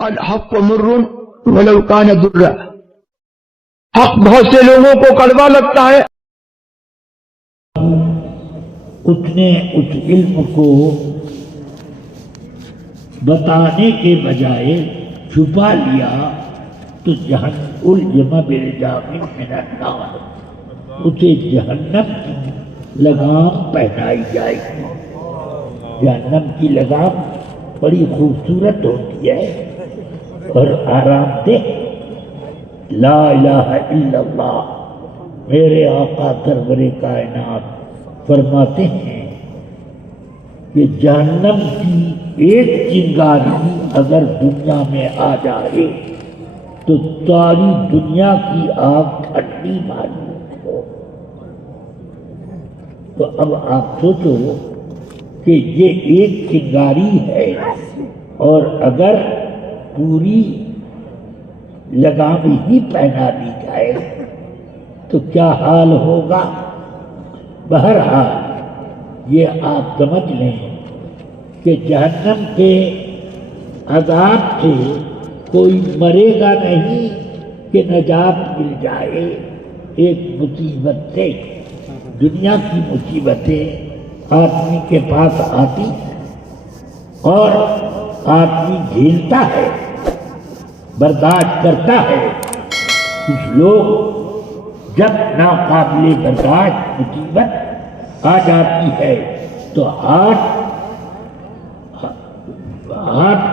الحق مر ولو كان ضرا، حق بہت سے لوگوں کو کڑوا لگتا ہے. اتنے اس علم کو بتانے کے بجائے چھپا لیا تو جہنم الجم بالجام من النار، اسے جہنم کی لگام پہنائی جائے گی. جہنم کی لگام بڑی خوبصورت ہوتی ہے اور آرام دہ. لا الہ الا اللہ میرے آقا سرور کائنات فرماتے ہیں کہ جہنم کی ایک چنگاری اگر دنیا میں آ جائے تو ساری دنیا کی آگ ٹھنڈی معلوم ہو. تو اب آپ سوچو کہ یہ ایک چنگاری ہے اور اگر پوری لگام ہی پہنا دی جائے تو کیا حال ہوگا. بہرحال یہ آپ سمجھ لیں کہ جہنم کے عذاب سے کوئی مرے گا نہیں کہ نجات مل جائے. ایک مصیبت سے، دنیا کی مصیبتیں آدمی کے پاس آتی اور آدمی جھیلتا ہے، برداشت کرتا ہے. کچھ لوگ جب ناقابل برداشت مصیبت آ جاتی ہے تو ہارٹ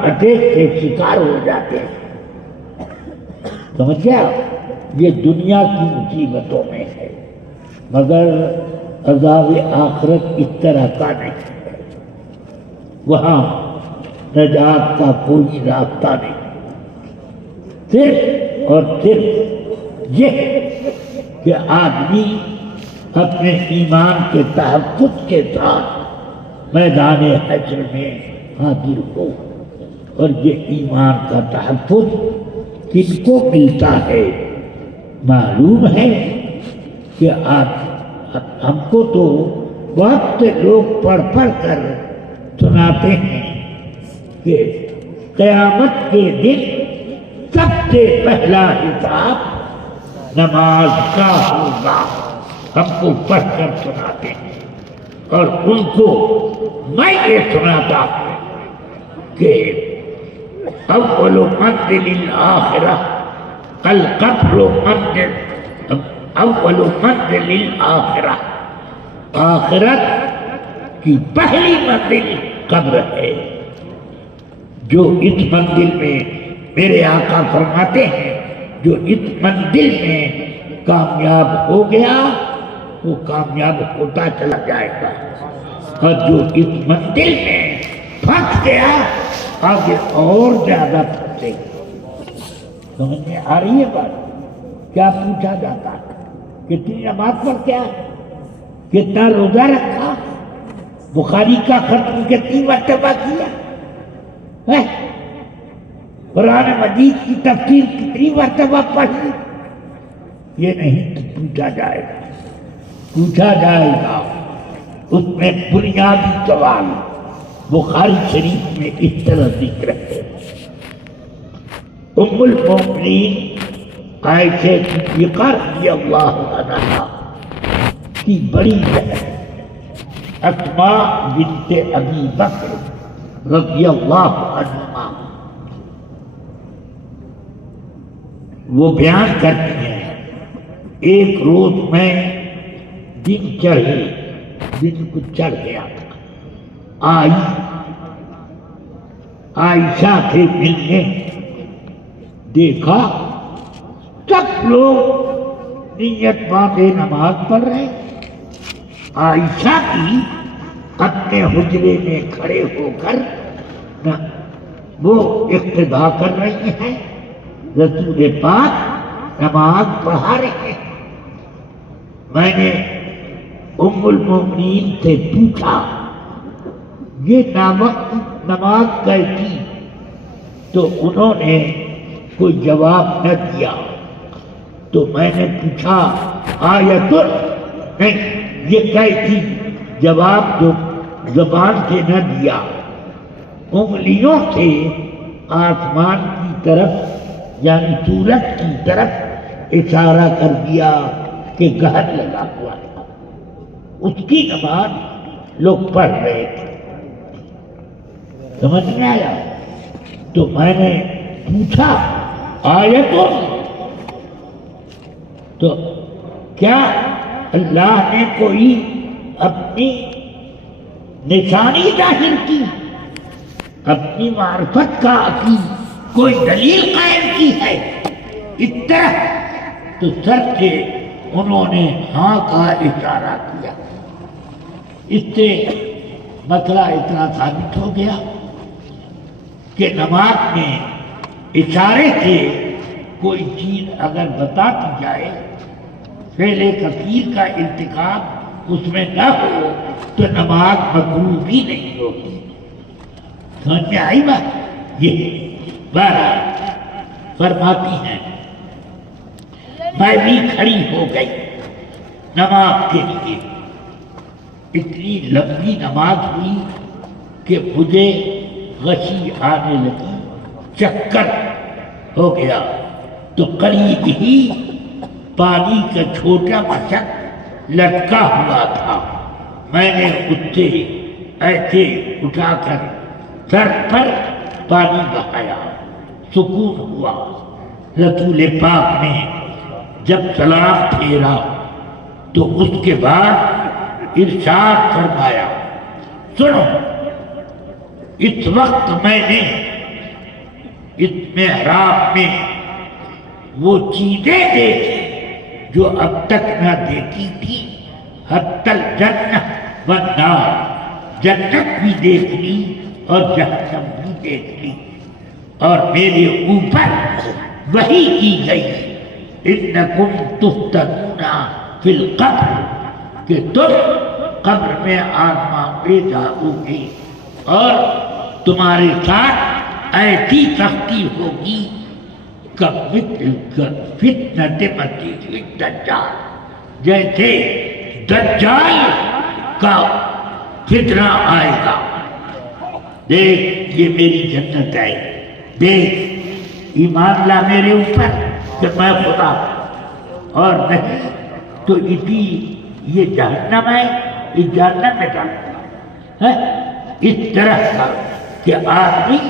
اٹیک کے شکار ہو جاتے ہیں. سمجھ گیا؟ یہ دنیا کی مصیبتوں میں ہے، مگر عذاب آخرت اس طرح کا نہیں ہے. وہاں نجات کا کوئی راستہ نہیں، صرف اور صرف یہ کہ آدمی اپنے ایمان کے تحفظ کے ساتھ میدان حشر میں حاضر ہو. اور یہ ایمان کا تحفظ کن کو ملتا ہے؟ معلوم ہے کہ ہم کو تو بہت سے لوگ پڑھ کر سناتے ہیں کہ قیامت کے دن سب سے پہلا حساب نماز کا ہوگا. ہم کو پڑھ کر سناتے ہیں اور ان کو میں یہ سناتا ہوں کہ اول منزل الآخرہ القبر منزل، اول منزل الآخرہ، آخرت کی پہلی منزل قبر ہے. جو اس منزل میں میرے آقا فرماتے ہیں جو اس منزل میں کامیاب ہو گیا وہ کامیاب ہوتا چلا جائے گا، اور جو اس منزل میں پھنس گیا آگے اور زیادہ پھنسے گا. سمجھ میں آ رہی ہے بات؟ کیا پوچھا جاتا ہے؟ کتنی نماز پڑھ کیا، کتنا روزہ رکھا، بخاری کا ختم کتنی مرتبہ کیا، قرآن مجید کی تفسیر کتنی مرتبہ پڑھی. یہ نہیں پوچھا جائے گا. پوچھا جائے گا اس میں بنیادی سوال. بخاری شریف میں اس طرح ذکر ہے. ام المؤمنین عائشہ صدیقہ رضی اللہ عنہا کی بڑی بہن اسماء بنت ابی بکر رضی اللہ عنہا وہ بیان کرتی ہیں ایک روز میں دن کو چڑھ گیا تھا. عائشہ سے ملنے دیکھا سب لوگ نیت باندھے نماز پڑھ رہے. عائشہ کی اپنے حجرے میں کھڑے ہو کر وہ اقتدا کر رہی ہیں، رسول پاک نماز پڑھا رہے ہیں. میں نے ام المؤمنین سے پوچھا یہ ناوقت نماز کیسی؟ تو انہوں نے کوئی جواب نہ دیا. تو میں نے پوچھا آیت نہیں یہ کیسی؟ جواب جو زبان سے نہ دیا، انگلیوں سے آسمان کی طرف یعنی سورج کی طرف اشارہ کر دیا کہ گھر لگا ہوا تھا، اس کی نماز لوگ پڑھ رہے تھے۔ سمجھ میں آیا؟ تو میں نے پوچھا آیتوں تو کیا اللہ نے کوئی اپنی نشانی ظاہر کی، اپنی معرفت کا کی کوئی دلیل قائم کی ہے؟ اس طرح تو سر سے انہوں نے ہاں کا اشارہ کیا۔ اس سے مسئلہ اتنا ثابت ہو گیا کہ نماز میں اشارے سے کوئی چیز اگر بتا دی جائے، فعل کثیر کا ارتکاب اس میں نہ ہو تو نماز مکروہ بھی نہیں ہوگی۔ سمجھ میں آئی بات؟ یہ بہرحال فرماتی ہیں میں بھی کھڑی ہو گئی نماز کے لیے۔ اتنی لمبی نماز ہوئی کہ مجھے غشی آنے لگی، چکر ہو گیا، تو قریب ہی پانی کا چھوٹا مشک لٹکا ہوا تھا، میں نے اس سے ایسے اٹھا کر سر پر پانی بہایا، سکون ہوا۔ رسول پاک نے جب سلام پھیرا تو اس کے بعد ارشاد فرمایا، سنو، اس وقت میں نے اس محراب میں وہ چیزیں دیکھی جو اب تک نہ دیکھی تھی، حتی الجنہ والنار، جنت بھی دیکھ لی اور جہنم بھی دیکھ لی، اور میرے اوپر وحی کی گئی، انکم تفتنون فی القبر، کہ تم قبر میں آزمائے جاؤ گے اور تمہارے ساتھ ایسی سختی ہوگی فتنۃ مسیح الدجال، جیسے دجال کا فتنہ آئے گا۔ دیکھ یہ میری جنت ہے، دیکھ ایمان لا میرے اوپر کہ میں خدا، اور نہیں تو اسی یہ جہنم ہے، اس جہنم میں ڈالنا ہے۔ اس طرح کا کہ آدمی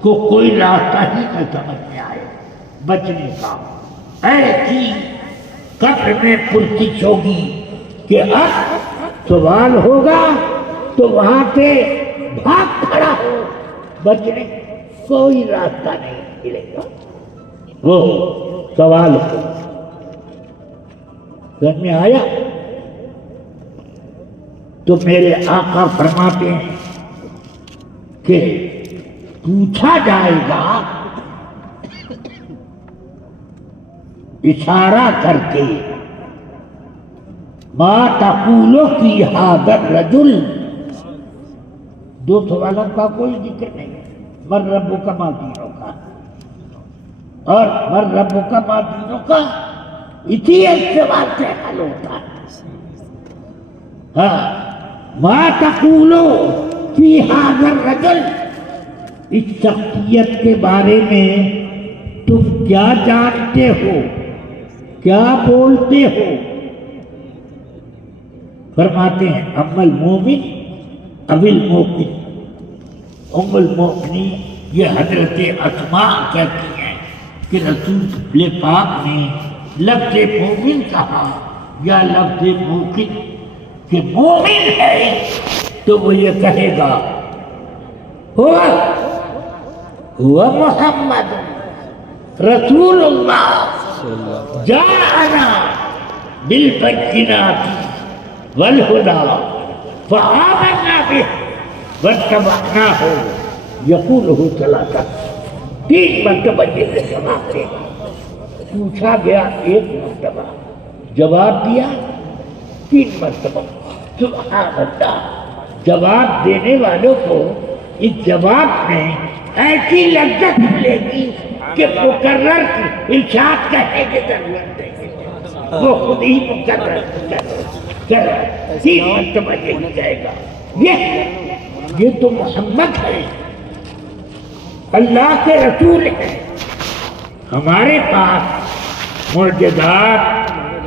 کو کوئی راستہ ہی نہ سمجھ میں آئے بچنے کا، ایسی قبر میں پرسش ہوگی کہ اب سوال ہوگا تو وہاں سے بھاگ کھڑا ہو، بچنے کوئی راستہ نہیں ملے گا، وہ سوال ہو۔ سمجھ میں آیا؟ تو میرے آقا فرماتے ہیں کہ پوچھا جائے گا اشارہ کر کے، ما تقول فی ھذا الرجل، دو سوالوں کا کوئی ذکر نہیں، من ربک ما دینک، اور من ربک ما دینک اسی ایک سوال سے حل ہوتا ہے۔ ہاں، ما تقول فی ھذا الرجل، اس شخصیت کے بارے میں تم کیا جانتے ہو، کیا بولتے ہو؟ فرماتے ہیں ام المومن اب المومن، ام المومنین یہ حضرت اسماء کہتی ہیں کہ رسول پاک نے لفظ مومن کہا یا لفظ مومن، کہ مومن ہے تو وہ یہ کہے گا ہوا محمد رسول اللہ جاءنا بالبینات والہدی فآمنا به واتبعناہ، یقولہ ثلاثہ، 3 مرتبہ یہ سماتے۔ پوچھا گیا 1 مرتبہ، جواب دیا 3 مرتبہ۔ سبحان اللہ، جواب دینے والوں کو اس جواب میں ایسی لذت ملے گی کہ مقرر ارشاد کہنے کی ضرورت نہیں، وہ خود ہی مقرر کر 3 مرتبہ یہی جائے گا، یہ تو محمد ہے۔ اللہ کے رسول ہیں، ہمارے پاس معجزات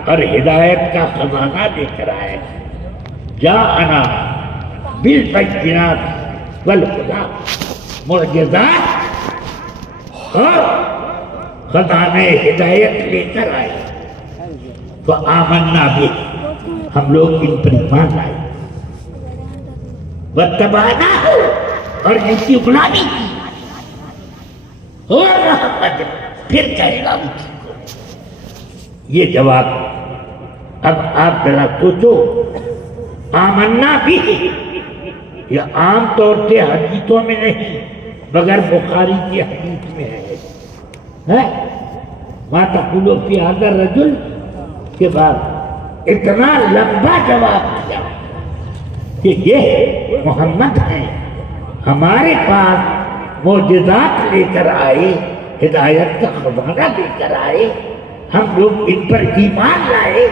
اور ہدایت کا خزانہ لے کر آئے، جاءنا بالبینات والہدی، معجزات اور خزانہ ہدایت لے کر آئے، فآمنا بہ، ہم لوگ ان پر ایمان لائے، واتبعناہ، اور ان کی غلامی کی، اور رحمت، پھر کہے گا یہ جواب۔ اب آپ ذرا سوچو، آمنا بھی یہ عام طور سے حدیثوں میں نہیں مگر بخاری کی حدیث میں ہے، ما تقول فی ھذا الرجل کے بعد اتنا لمبا جواب دیا کہ یہ محمد ہیں، ہمارے پاس معجزات لے کر آئے، ہدایت کا خزانہ لے کر آئے، ہم لوگ ان پر ایمان لائے۔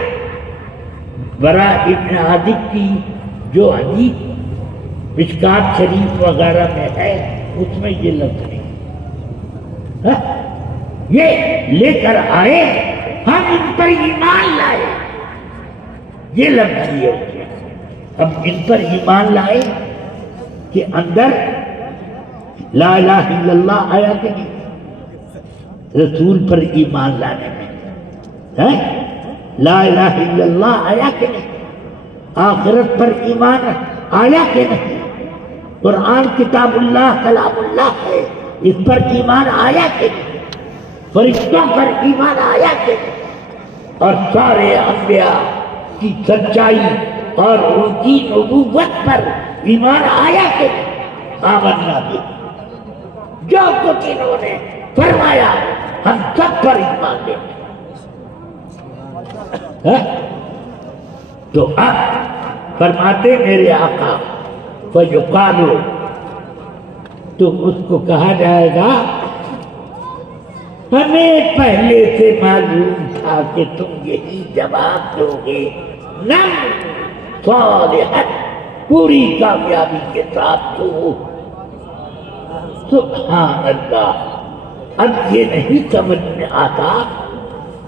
برا ابن عازب کی جو حدیث مشکات شریف وغیرہ میں ہے اس میں یہ لفظ نہیں، یہ لے کر آئے، ہم ان پر ایمان لائے، یہ لفظ یہ ہوتی ہے۔ اب ان پر ایمان لائے کہ اندر لا الہ الا اللہ آیا کہ نہیں؟ رسول پر ایمان لانے میں لا الہ الا اللہ آیا کہ نہیں؟ آخرت پر ایمان آیا کہ نہیں؟ قرآن کتاب اللہ کلام اللہ ہے، اس پر ایمان آیا کہ نہیں؟ فرشتوں پر ایمان آیا کہ نہیں؟ اور سارے انبیاء کی سچائی اور ان کی نبوت پر ایمان آیا کہ نہیں؟ آمنا بھی، جو کچھ انہوں نے فرمایا ہم سب پر ایمان لے ہیں۔ تو اب فرماتے میرے آقا فیقال، تو اس کو کہا جائے گا ہمیں پہلے سے معلوم تھا کہ تم یہی جواب دو گے، نم صالحا، پوری کامیابی کے ساتھ تو۔ سبحان اللہ، اب یہ نہیں سمجھ میں آتا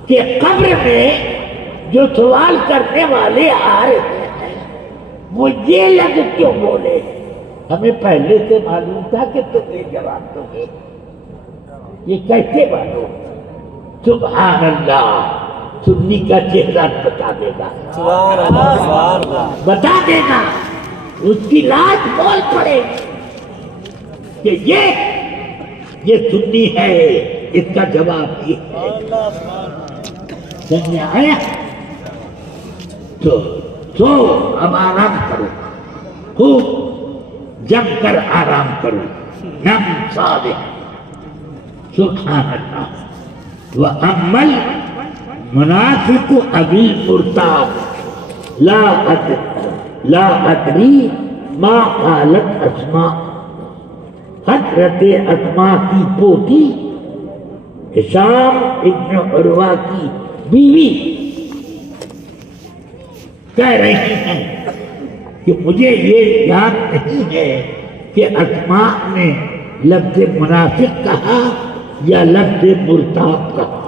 کہ قبر میں جو سوال کرنے والے آ رہے ہیں وہ یہ لفظ کیوں بولے، ہمیں پہلے سے معلوم تھا کہ تم یہ جواب دو گے، یہ کیسے معلوم؟ سبحان اللہ، سنی کا چہرہ بتا دے گا، بتا دے گا، اس کی لاش بول پڑے کہ یہ سنی ہے، اس کا جواب یہ ہے۔ سمجھ آیا؟ تو اب آرام کرو، خوب جم کر آرام کرو، نم صالح، سبحان اللہ۔ وَأَمَّا الْمُنَافِقُ أَوِ الْمُرْتَابُ لا أدری ما قالت اسماء، حضرت اسماء کی پوتی ہشام ابن عروہ کی بیوی کہہ رہی ہیں کہ مجھے یہ یاد نہیں ہے کہ اسماء نے لفظ منافق کہا یا لفظ مرتاب کہا،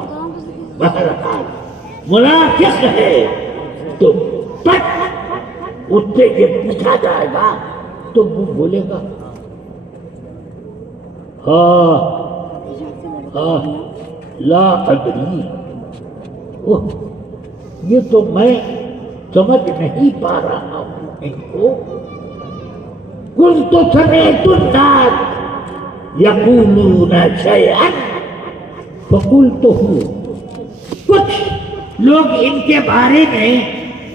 بہرحال منافق ہے تو پٹ اس سے یہ پوچھا جائے گا تو وہ بولے گا ہاں لا ادری، یہ تو میں سمجھ نہیں پا رہا ہوں ان کو۔ كنت سمعت الناس يقولون شيئا فقلته، کچھ لوگ ان کے بارے میں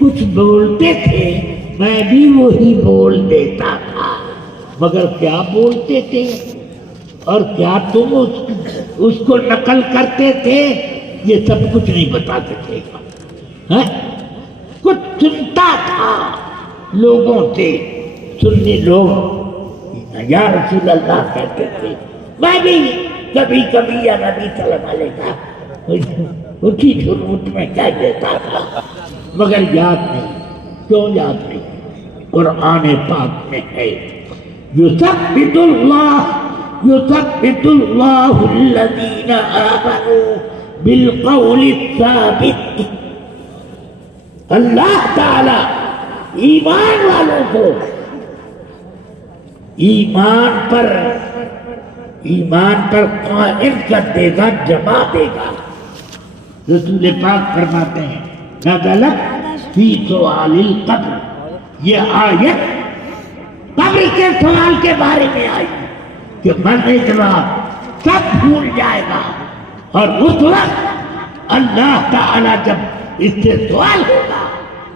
کچھ بولتے تھے، میں بھی وہی بول دیتا تھا، مگر کیا بولتے تھے اور کیا تم اس کو نقل کرتے تھے یہ سب کچھ نہیں بتا سکتے گا۔ کچھ سنتا تھا لوگوں سے، سننے لوگ یا رسول اللہ کہتے تھے، میں بھی کبھی کبھی یا نبی صلی اللہ علیہ وسلم اسی جھوٹ میں کہہ دیتا تھا، مگر یاد نہیں۔ کیوں یاد نہیں؟ قرآن پاک میں ہے یثبت اللہ يثبت الله الذين آمنوا بالقول الثابت. اللہ تعالی ایمان والوں کو ایمان پر قائم کر دے گا، جما دے گا. رسول پاک فرماتے ہیں نزلت فی سؤال القبر، یہ آیت قبر کے سوال کے بارے میں آئی کہ مرنے کے بعد سب بھول جائے گا، اور اس وقت اللہ تعالی جب اس سے سوال ہوگا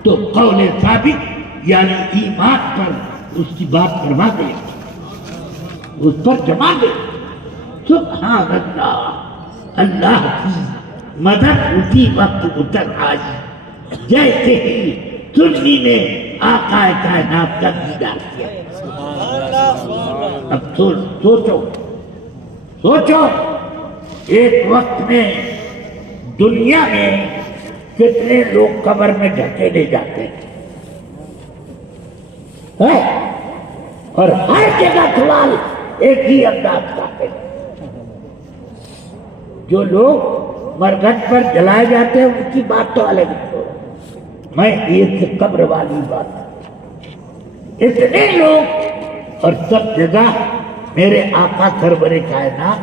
تو قول ثابت یعنی ایمان پر اس کی بات کروا دے، اس پر جما دے. سبحان اللہ، اللہ کی مدد اسی وقت اتر آئی جیسے ہی سنی نے آقا کائنات کا دیدار کیا. اب سوچو ایک وقت میں دنیا میں کتنے لوگ قبر میں ڈھکیلے جاتے ہیں، اور ہر جگہ سوال ایک ہی انداز کا ہے. جو لوگ مرگھٹ پر جلائے جاتے ہیں ان کی بات تو الگ ہے، میں ایک قبر والی بات. اتنے لوگ اور سب جگہ میرے آقا سرور کائنات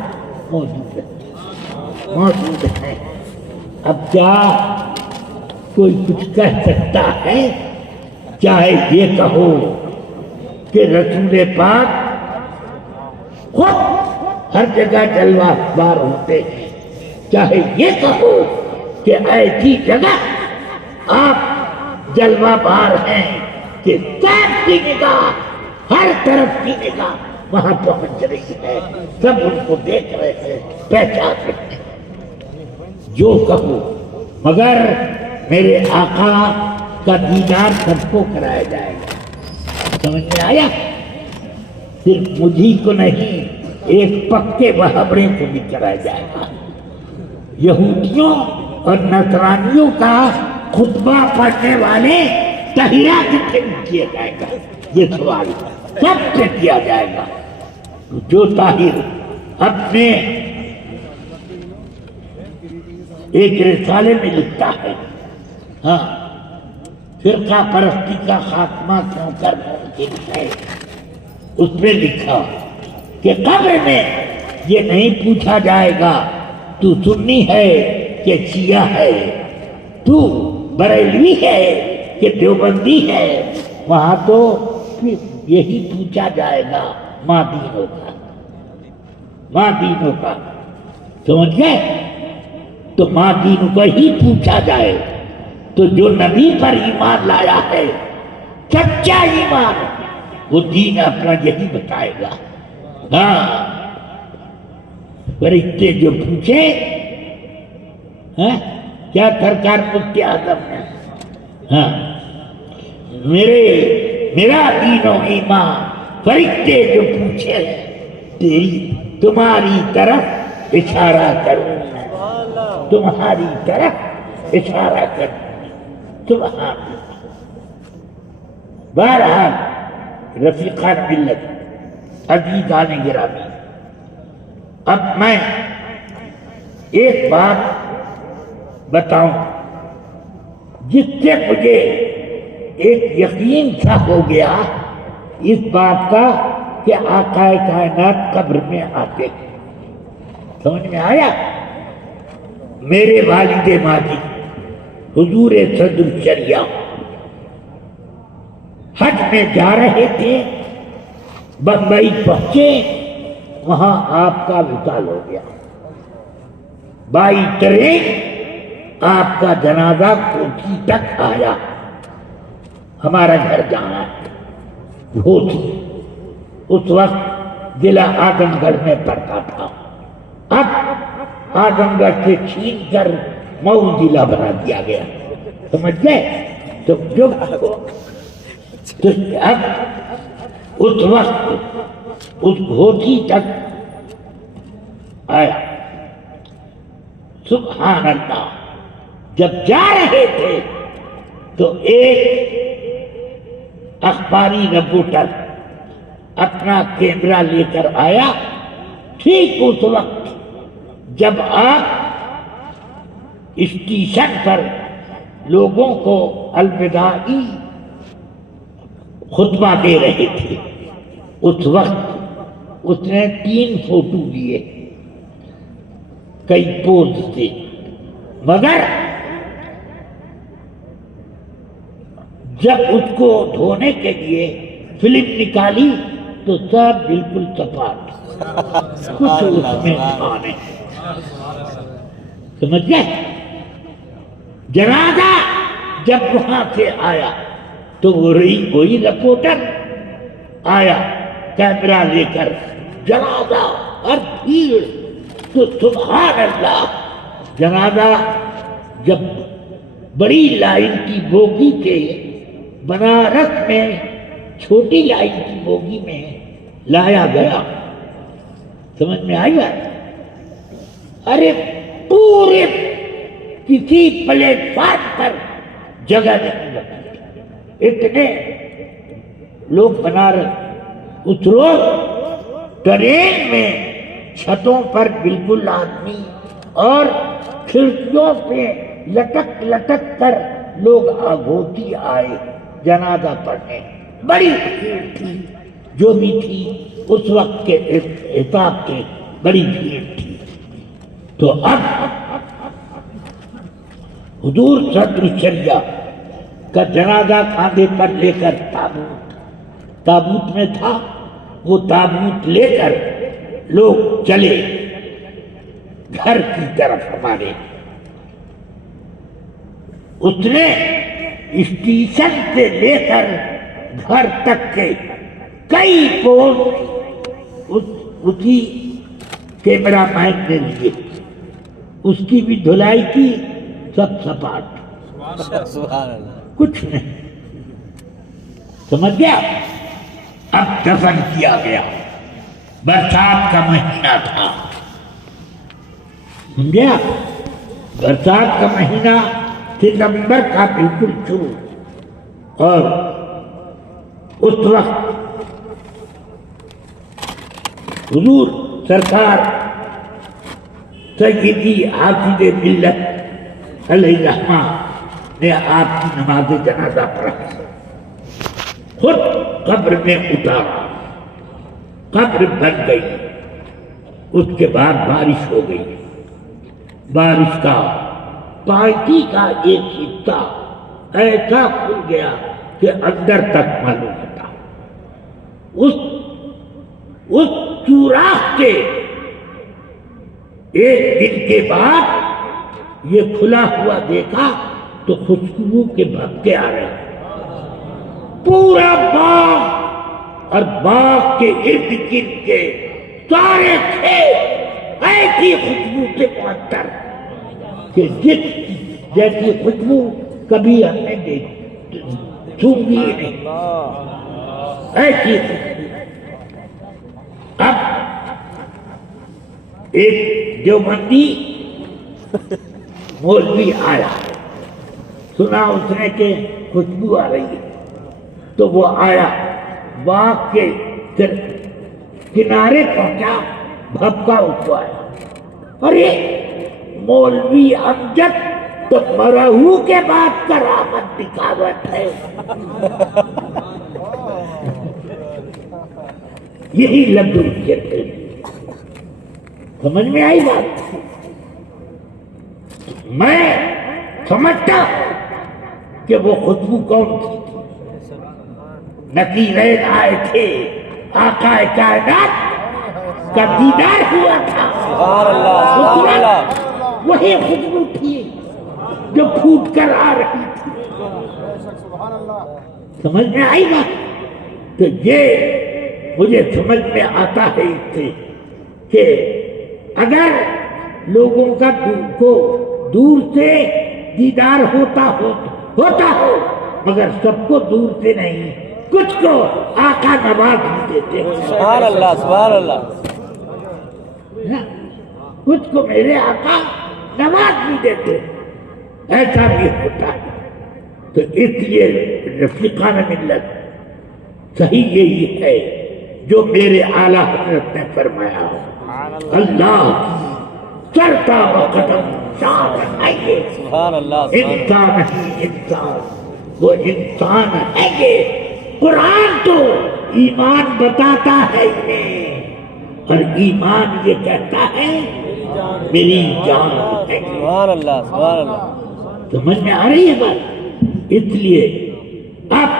موجود ہیں. اب کیا کوئی کچھ کہہ سکتا ہے؟ چاہے یہ کہو کہ رسول پاک خود ہر جگہ جلوہ بار ہوتے ہیں، چاہے یہ کہو کہ ایسی جگہ آپ جلوہ بار ہیں کہ سب کی نگاہ، ہر طرف کی نگاہ وہاں پہنچ رہی ہے، سب ان کو دیکھ رہے ہیں، پہچان رہے ہیں. جو کہو مگر میرے آقا کا دیدار سب کو کرایا جائے گا. سمجھ میں آیا؟ صرف مجھے کو نہیں، ایک پکے وہابڑے کو بھی کرایا جائے گا. یہودیوں اور نصرانیوں کا خطبہ پڑھنے والے تہیہ کتنے کیا جائے گا؟ یہ سوال سب سے کیا جائے گا. جو طاہر اپنے ایک رسالے میں لکھتا ہے، ہاں فرقہ پرستی کا خاتمہ کیوں کر ممکن ہے، اس میں لکھا کہ قبر میں یہ نہیں پوچھا جائے گا تو سنی ہے کہ شیعہ ہے، تو بریلوی ہے کہ دیوبندی ہے. وہاں تو یہی پوچھا جائے گا ماں دینوں کا. سمجھ گئے؟ تو ماں دینوں کا ہی پوچھا جائے تو جو نبی پر ایمان لایا ہے سچا ایمان، وہ دین اپنا یہی بتائے گا. ہاں فرشتے جو پوچھے کیا سرکار مفتی اعظم نے، ہاں میرا دین و ایمان، فرشتے جو پوچھے تمہاری طرف اشارہ کروں، تمہاری طرف اشارہ کروں. سبحان اللہ. بہرحال رفیقان ملت، عزیزان گرامی، اب میں ایک بات بتاؤں جس سے مجھے ایک یقین سا ہو گیا اس بات کا کہ آقا کائنات قبر میں آتے. سمجھ میں آیا؟ میرے والد ماجد حضور صدر الشریعہ حج میں جا رہے تھے، بمبئی پہنچے، وہاں آپ کا وصال ہو گیا. بائی ٹرین آپ کا جنازہ کوٹھی تک آیا. ہمارا گھر جانا ہے گھوٹھی، اس وقت ضلع اعظم گڑھ میں پڑتا تھا. اب اعظم گڑھ سے چھین کر مئو ضلع بنا دیا گیا. سمجھ گئے؟ تو جو اب اس وقت اس گھوٹھی تک آیا. سبحان اللہ. جب جا رہے تھے تو ایک اخباری رپورٹر اپنا کیمرہ لے کر آیا ٹھیک اس وقت جب آپ اسٹیشن پر لوگوں کو الوداعی خطبہ دے رہے تھے، اس وقت اس نے 3 فوٹو لیے، کئی پوز تھے، مگر جب اس کو دھونے کے لیے فلم نکالی تو سب بالکل سپاٹ، کچھ اس میں تھا نہیں، سمجھ گئے؟ جنازہ جب وہاں سے آیا تو وہی رپورٹر آیا کیمرہ لے کر، جنازہ اور بھیڑ، تو سبحان اللہ، جنازہ جب بڑی لائن کی بوگی کے بنارس میں چھوٹی لائن کی بوگی میں لایا گیا، سمجھ میں آئی بات؟ ارے پورے کسی پلیٹ فارم پر جگہ نہیں بنی، اتنے لوگ بنارس، اس روز ٹرین میں چھتوں پر بالکل آدمی اور کھڑکیوں پہ لٹک لٹک کر لوگ آگوتی آئے جنازہ پڑھنے، بڑی بھیڑ تھی، جو بھی تھی اس وقت کے حساب سے بڑی بھیڑ تھی۔ تو اب حضور صدر شریعہ کا جنازہ کاندھے پر لے کر تابوت میں تھا، وہ تابوت لے کر لوگ چلے گھر کی طرف ہمارے، اس نے اسٹیشن سے لے کر گھر تک کے کئی پوز اسی کیمرہ مین نے لیے، اس کی بھی دھلائی کی، سب سپاٹ، کچھ نہیں، سمجھ گیا؟ اب دفن کیا گیا، برسات کا مہینہ تھا، سمجھا؟ برسات کا مہینہ ستمبر کا بالکل شروع، اور اس وقت حضور سرکار سیدی حافظ ملت علیہ الرحمہ نے آپ کی نماز جنازہ پڑھا، خود قبر میں اتارا، قبر بن گئی، اس کے بعد بارش ہو گئی، بارش کا پارٹی کا ایک حصہ ایسا کھل گیا کہ اندر تک معلوم ہوتا، اس سوراخ کے ایک دن کے بعد یہ کھلا ہوا دیکھا تو خوشبو کے بھپکے آ رہے، پورا باغ اور باغ کے ارد گرد کے سارے کھیت ایسی خوشبو سے معطر کہ جیسی خوشبو کبھی ہم نے سونگھی ہی نہیں، ایسی خوشبو۔ اب ایک دیوبندی مولوی آیا، سنا اس نے کہ خوشبو آ رہی ہے، تو وہ آیا، باغ کے کنارے پہنچا، بھپکا اس کو آیا، ارے مولوی امجد تو مرہو کے بعد کرامت دکھاوت ہے، یہی لفظ کے تھے، سمجھ میں آئی بات؟ میں سمجھتا کہ وہ خوشبو کون تھی؟ نقیرین آئے تھے، آقا کائنات کا دیدار ہوا تھا، وہی خوشبو تھی جو پھوٹ کر آ رہی تھی، سمجھ میں آئی بات؟ تو یہ مجھے سمجھ میں آتا ہے اس سے کہ اگر لوگوں کا دور سے دیدار ہوتا ہو مگر سب کو دور سے نہیں، کچھ کو آقا نواز بھی دیتے ہیں، سبحان اللہ سبحان اللہ، کچھ کو میرے آقا نواز بھی دیتے، ایسا بھی ہوتا ہے۔ تو اس لیے رفیقان ملت صحیح یہی ہے جو میرے اعلیٰ حضرت نے فرمایا ہو. اللہ کی چڑھتا ہوا قدم شان ہے یہ. سبحان اللہ انسان ہی انسان، وہ انسان ہے یہ. قرآن تو ایمان بتاتا ہے انہیں، اور ایمان یہ کہتا ہے میری جان ہے. سبحان اللہ سبحان اللہ. سمجھ میں آ رہی ہے بات؟ اس لیے اب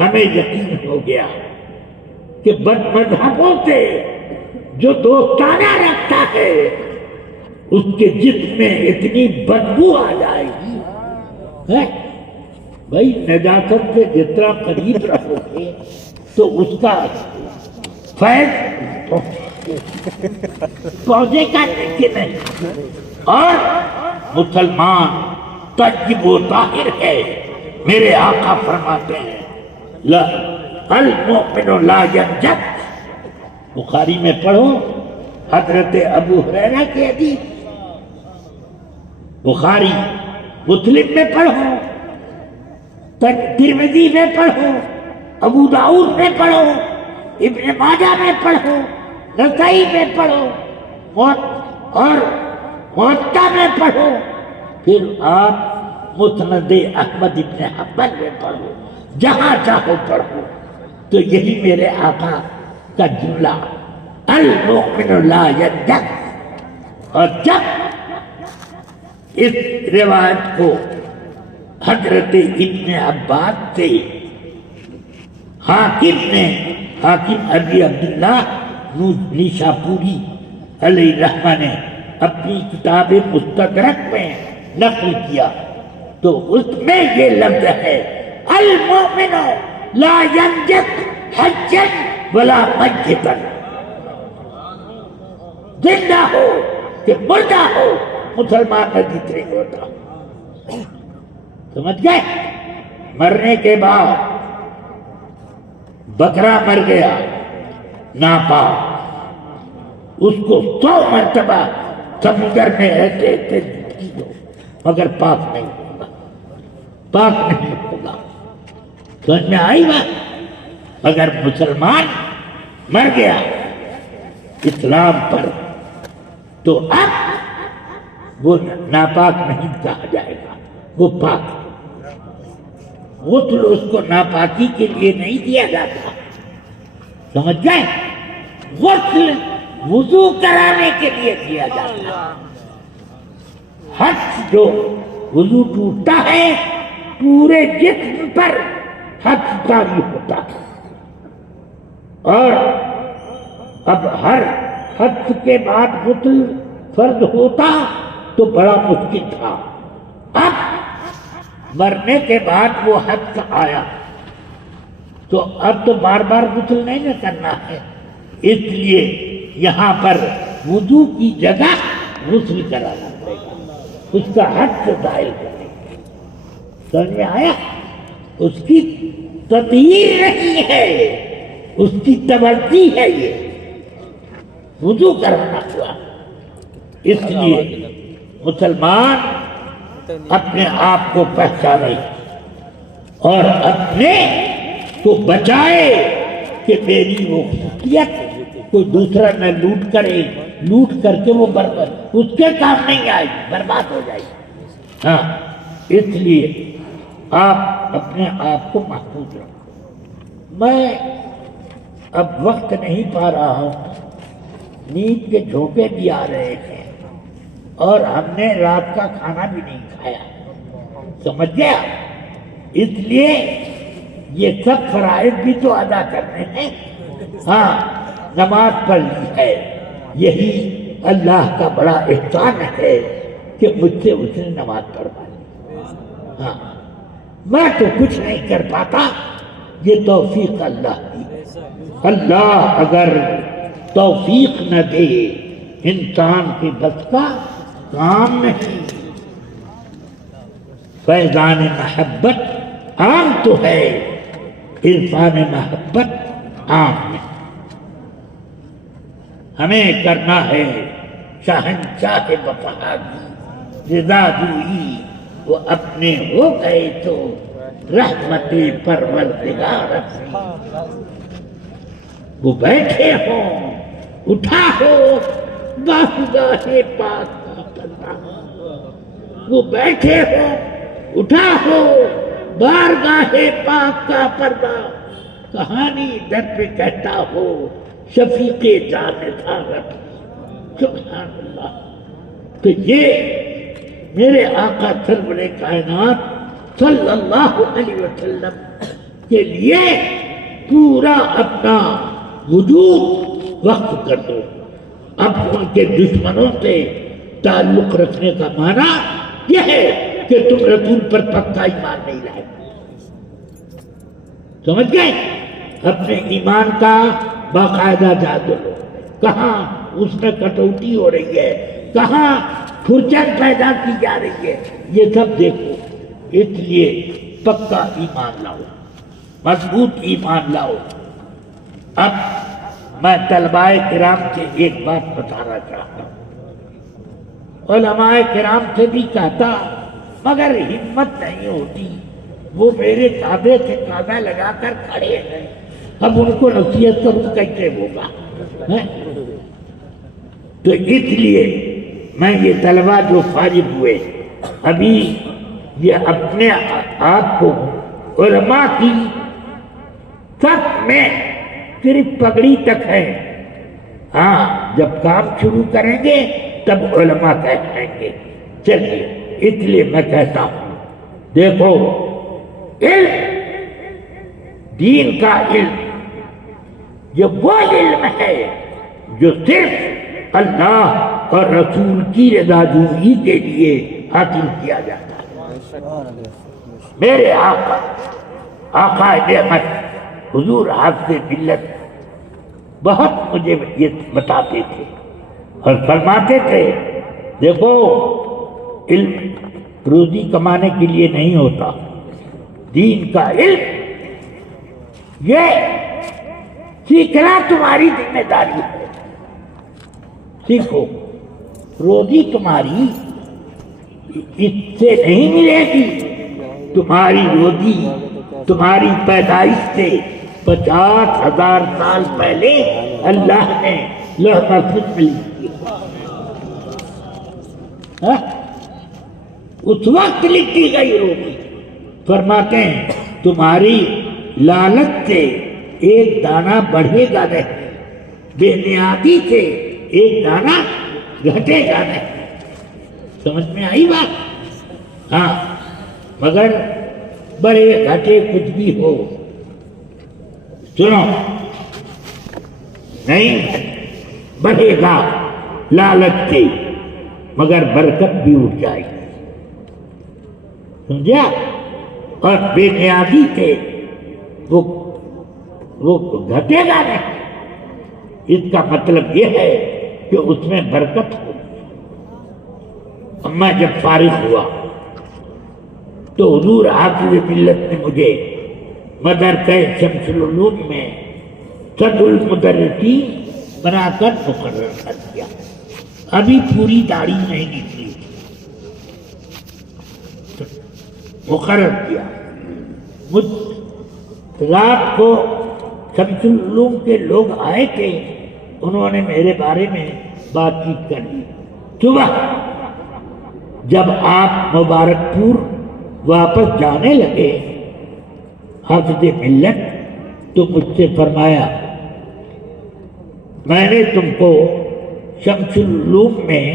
ہمیں یقین ہو گیا کہ بد مذہبوں سے جو دوستانہ رکھتا ہے اس کے جسم میں اتنی بدبو آ جائے گی. بھائی نجاست سے جتنا قریب رہو گے تو اس کا فیض پہنچے گا کہ نہیں. اور مسلمان طیب و طاہر ہے. میرے آقا فرماتے ہیں المؤمن لا ينجس. بخاری میں پڑھو حضرت ابو ہریرہ کی حدیث، بخاری مسلم میں پڑھو، ترمذی میں پڑھو، ابو داؤد میں پڑھو، ابن ماجہ میں پڑھو، نسائی میں پڑھو اور موطا میں پڑھو، پھر آپ مسند احمد ابن حنبل میں پڑھو، جہاں چاہو پڑھو. تو یہی میرے آقا کا جملہ المؤمن لا ينجس. اور جب اس روایت کو حضرت ابن عباس سے حاکم ابی عبداللہ نیشاپوری علیہ الرحمہ نے اپنی کتاب مستدرک میں نقل کیا تو اس میں یہ لفظ ہے المؤمن لا ينجس حجا ولا میتا. زندہ ہو کہ مردہ ہو مسلمان نجس نہیں ہوتا. سمجھ گئے؟ مرنے کے بعد بکرا مر گیا ناپاک، اس کو 100 مرتبہ سمندر میں ایسے ایسے دو مگر پاک نہیں ہوگا، پاک نہیں ہوگا. سمجھ میں آئی بات؟ اگر مسلمان مر گیا اسلام پر تو اب وہ ناپاک نہیں کہا جائے گا، وہ پاک. غسل اس کو ناپاکی کے لیے نہیں دیا جاتا. سمجھ گئے؟ غسل وضو کرانے کے لیے دیا جاتا. حج جو وضو ٹوٹتا ہے پورے جسم پر حج جاری ہوتا ہے. اور اب ہر حج کے بعد غسل فرض ہوتا تو بڑا مشکل تھا. اب مرنے کے بعد وہ حج آیا تو اب تو بار بار غسل نہیں کرنا ہے، اس لیے یہاں پر وضو کی جگہ غسل کرانا پڑے گا، اس کا حق ظاہر کرے گا. سمجھ میں آیا؟ اس کی تطہیر نہیں ہے، اس کی تبرتی ہے. یہ وضو کرانا ہوا. اس لیے مسلمان اپنے آپ کو پہچانے اور اپنے کو بچائے کہ میری وہ خصوصیت کوئی دوسرا نہ لوٹ کرے، لوٹ کر کے وہ اس کے کام نہیں آئے، برباد ہو جائے. ہاں، اس لیے آپ اپنے آپ کو محفوظ رکھو. میں اب وقت نہیں پا رہا ہوں، نیند کے جھونکے بھی آ رہے ہیں اور ہم نے رات کا کھانا بھی نہیں کھایا. سمجھ گیا؟ اس لیے یہ سب فرائض بھی تو ادا کرنے ہیں. ہاں، نماز پڑھ لی ہے، یہی اللہ کا بڑا احسان ہے کہ مجھ سے اس نے نماز پڑھوا لی. ہاں، میں تو کچھ نہیں کر پاتا، یہ توفیق اللہ کی. اللہ اگر توفیق نہ دے انسان کے بس کا کام نہیں. فیضان محبت عام تو ہے، عرفان محبت عام ہے. ہمیں کرنا ہے شہنشاہ وفادی رضا جوئی، وہ اپنے ہو گئے تو رحمت پروردگار اپنی. وہ بیٹھے ہوں اٹھا ہو بارگاہ پاک کا پردہ، وہ بیٹھے ہو اٹھا ہو بارگاہ پاک کا پردہ، کہانی در پہ کہتا ہو شفیق جانبدارت۔ سبحان اللہ۔ تو یہ میرے آقا سرور کائنات صلی اللہ علیہ وسلم کے لیے پورا اپنا وجود وقف کر دو۔ اب ان کے دشمنوں سے تعلق رکھنے کا معنی یہ ہے کہ تم رسول پر پکا ایمان نہیں لائے، سمجھ گئے؟ اپنے ایمان کا باقاعدہ جادو لو، کہاں اس میں کٹوتی ہو رہی ہے، کہاں کھرچن پیدا کی جا رہی ہے، یہ سب دیکھو۔ اس لیے پکا ایمان لاؤ، مضبوط ایمان لاؤ۔ اب میں طلباء کرام سے ایک بات بتانا چاہتا ہوں، علماء کرام سے بھی کہتا مگر ہمت نہیں ہوتی، وہ میرے کعبے سے کعبہ لگا کر کھڑے ہیں، اب ان کو نصیحت کروں کیسے ہوگا؟ تو اس لیے میں یہ طلباء جو فارغ ہوئے ابھی یہ اپنے آپ کو علماء کی صف میں صرف پگڑی تک ہے، ہاں جب کام شروع کریں گے تب علماء کہیں گے۔ چلیے اس لیے میں کہتا ہوں دیکھو، علم دین کا علم یہ وہ علم ہے جو صرف اللہ اور رسول کی رضا جوئی کے لیے حاصل کیا جاتا ہے۔ میرے آقا نعمت حضور حافظ ملت بہت مجھے یہ بتاتے تھے اور فرماتے تھے دیکھو، علم روزی کمانے کے لیے نہیں ہوتا، دین کا علم یہ سیکھنا تمہاری ذمہ داری ہے، سیکھو۔ روزی تمہاری اس سے نہیں ملے گی، تمہاری روزی تمہاری پیدائش سے 50,000 سال پہلے اللہ نے لوح محفوظ میں لکھی، اس وقت لکھی گئی روزی۔ فرماتے ہیں تمہاری لالچ سے ایک دانہ بڑھے گا نہیں، بے نیازی سے ایک دانہ گھٹے گا نہیں۔ سمجھ میں آئی بات؟ ہاں، مگر بڑے گھٹے کچھ بھی ہو، سنو، نہیں بڑھے گا لالچ سے مگر برکت بھی اٹھ جائے گی، سمجھا؟ اور بے نیازی سے وہ گھٹے گا نہیں، اس کا مطلب یہ ہے کہ اس میں برکت ہو۔ میں جب فارغ ہوا تو حضور حافظ ملت نے مجھے مدرسہ شمس العلوم میں صدر المدرسین بنا کر مقرر کر دیا۔ ابھی پوری داڑھی نہیں نکلی، مقرر کیا۔ رات کو شمس العلوم کے لوگ آئے تھے، انہوں نے میرے بارے میں بات چیت کر لی۔ صبح جب آپ مبارک پور واپس جانے لگے حافظ ملت تو مجھ سے فرمایا میں نے تم کو شمس العلوم میں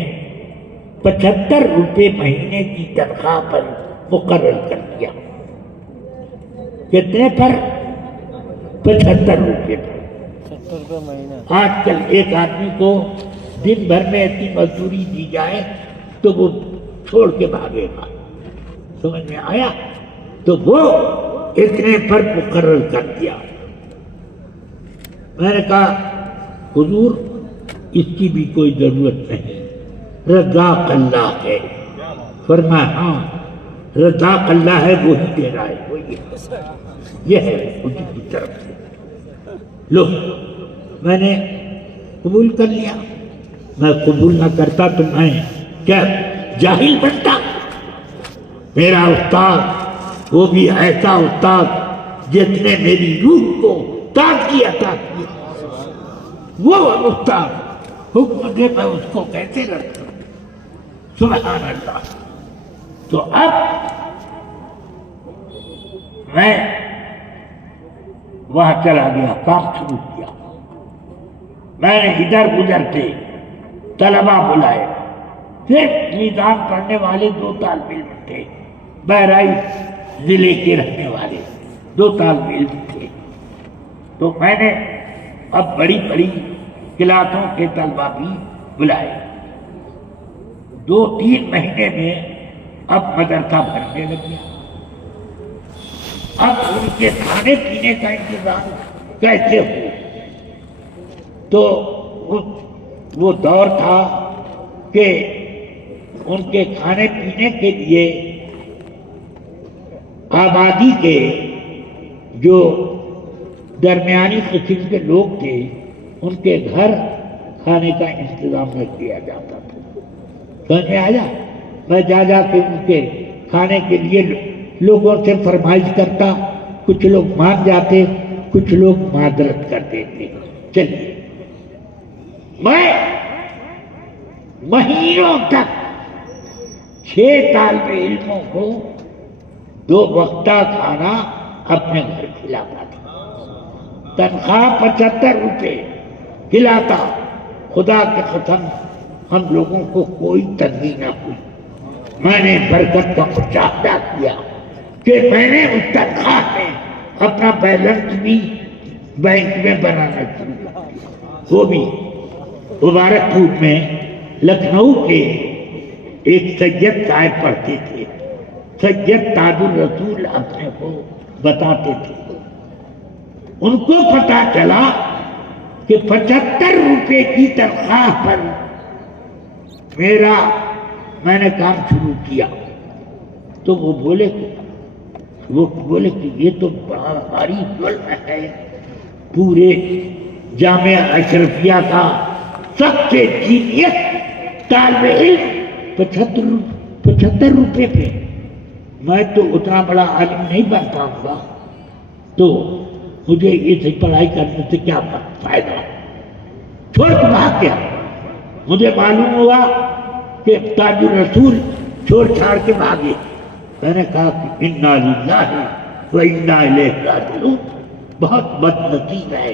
75 روپے مہینے کی تنخواہ پر مقرر کر دیا۔ کتنے پر؟ 75 روپے پر۔ 70 روپے مہینہ۔ آج کل ایک آدمی کو دن بھر میں اتنی مزدوری دی جائے تو وہ چھوڑ کے بھاگے گا، سمجھ میں آیا؟ تو وہ اتنے پر مقرر کر دیا۔ میں نے کہا حضور اس کی بھی کوئی ضرورت نہیں، رزاق اللہ ہے۔ فرمایا ہاں رزاق اللہ ہے، وہی دے رہا ہے، وہی ہے، یہ ہے اس کی طرف سے۔ لو میں نے قبول کر لیا۔ میں قبول نہ کرتا تو میں کیا جاہل بنتا؟ میرا استاد وہ بھی ایسا استاد جس نے میری روح کو تازگی عطا کی، وہ استاد حکم دے میں اس کو کیسے رکھوں؟ سبحان اللہ۔ تو اب میں وہاں چلا گیا، کام شروع کیا۔ میں نے ادھر ادھر سے طلبا بلائے، صرف میدان پڑھنے والے 2 طالب علم تھے، بہرائچ ضلع کے رہنے والے 2 طالب علم تھے۔ تو میں نے اب بڑی بڑی کلاسوں کے طلبا بھی بلائے۔ 2-3 مہینے میں اب مدرسہ بھرنے لگ گیا۔ اب ان کے کھانے پینے کا انتظام کیسے ہو؟ تو وہ دور تھا کہ ان کے کھانے پینے کے لیے آبادی کے جو درمیانی قسم کے لوگ تھے ان کے گھر کھانے کا انتظام رکھ دیا جاتا تھا۔ سمجھ میں آیا؟ میں جا کے ان کے کھانے کے لیے لوگوں سے فرمائش کرتا، کچھ لوگ مان جاتے، کچھ لوگ معذرت کر دیتے۔ چلیے، میں مہینوں تک 6 طالب علموں کو 2 وقتہ کھانا اپنے گھر کھلاتا تھا، تنخواہ 75 روپے کھلاتا۔ خدا کی قسم ہم لوگوں کو کوئی تنگی نہ ہوئی۔ میں نے برکت کا مشاہدہ کیا کہ میں نے اس تنخواہ میں اپنا بیلنس بھی بینک میں بنانا شروع کیا۔ وہ بھی مبارک پور میں لکھنؤ کے ایک سید صاحب پڑھتے تھے، سید تاج الرسول اپنے کو بتاتے تھے۔ ان کو پتا چلا کہ 75 روپے کی تنخواہ پر میں نے کام شروع کیا۔ تو وہ بولے کہ یہ تو بڑا بھاری ظلم ہے، پورے جامعہ اشرفیہ کا سب سے جینیس طالب علم 75 روپے پہ، میں تو اتنا بڑا عالم نہیں بن پاؤں گا، تو مجھے یہ پڑھائی کرنے سے کیا فائدہ؟ چھوڑ کے بھاگ گیا۔ مجھے معلوم ہوا کہ تاج الرسول چھوڑ چھاڑ کے بھاگے۔ میں نے کہا کہ انا للہ و انا الیہ راجعون، بہت بد نصیب ہے،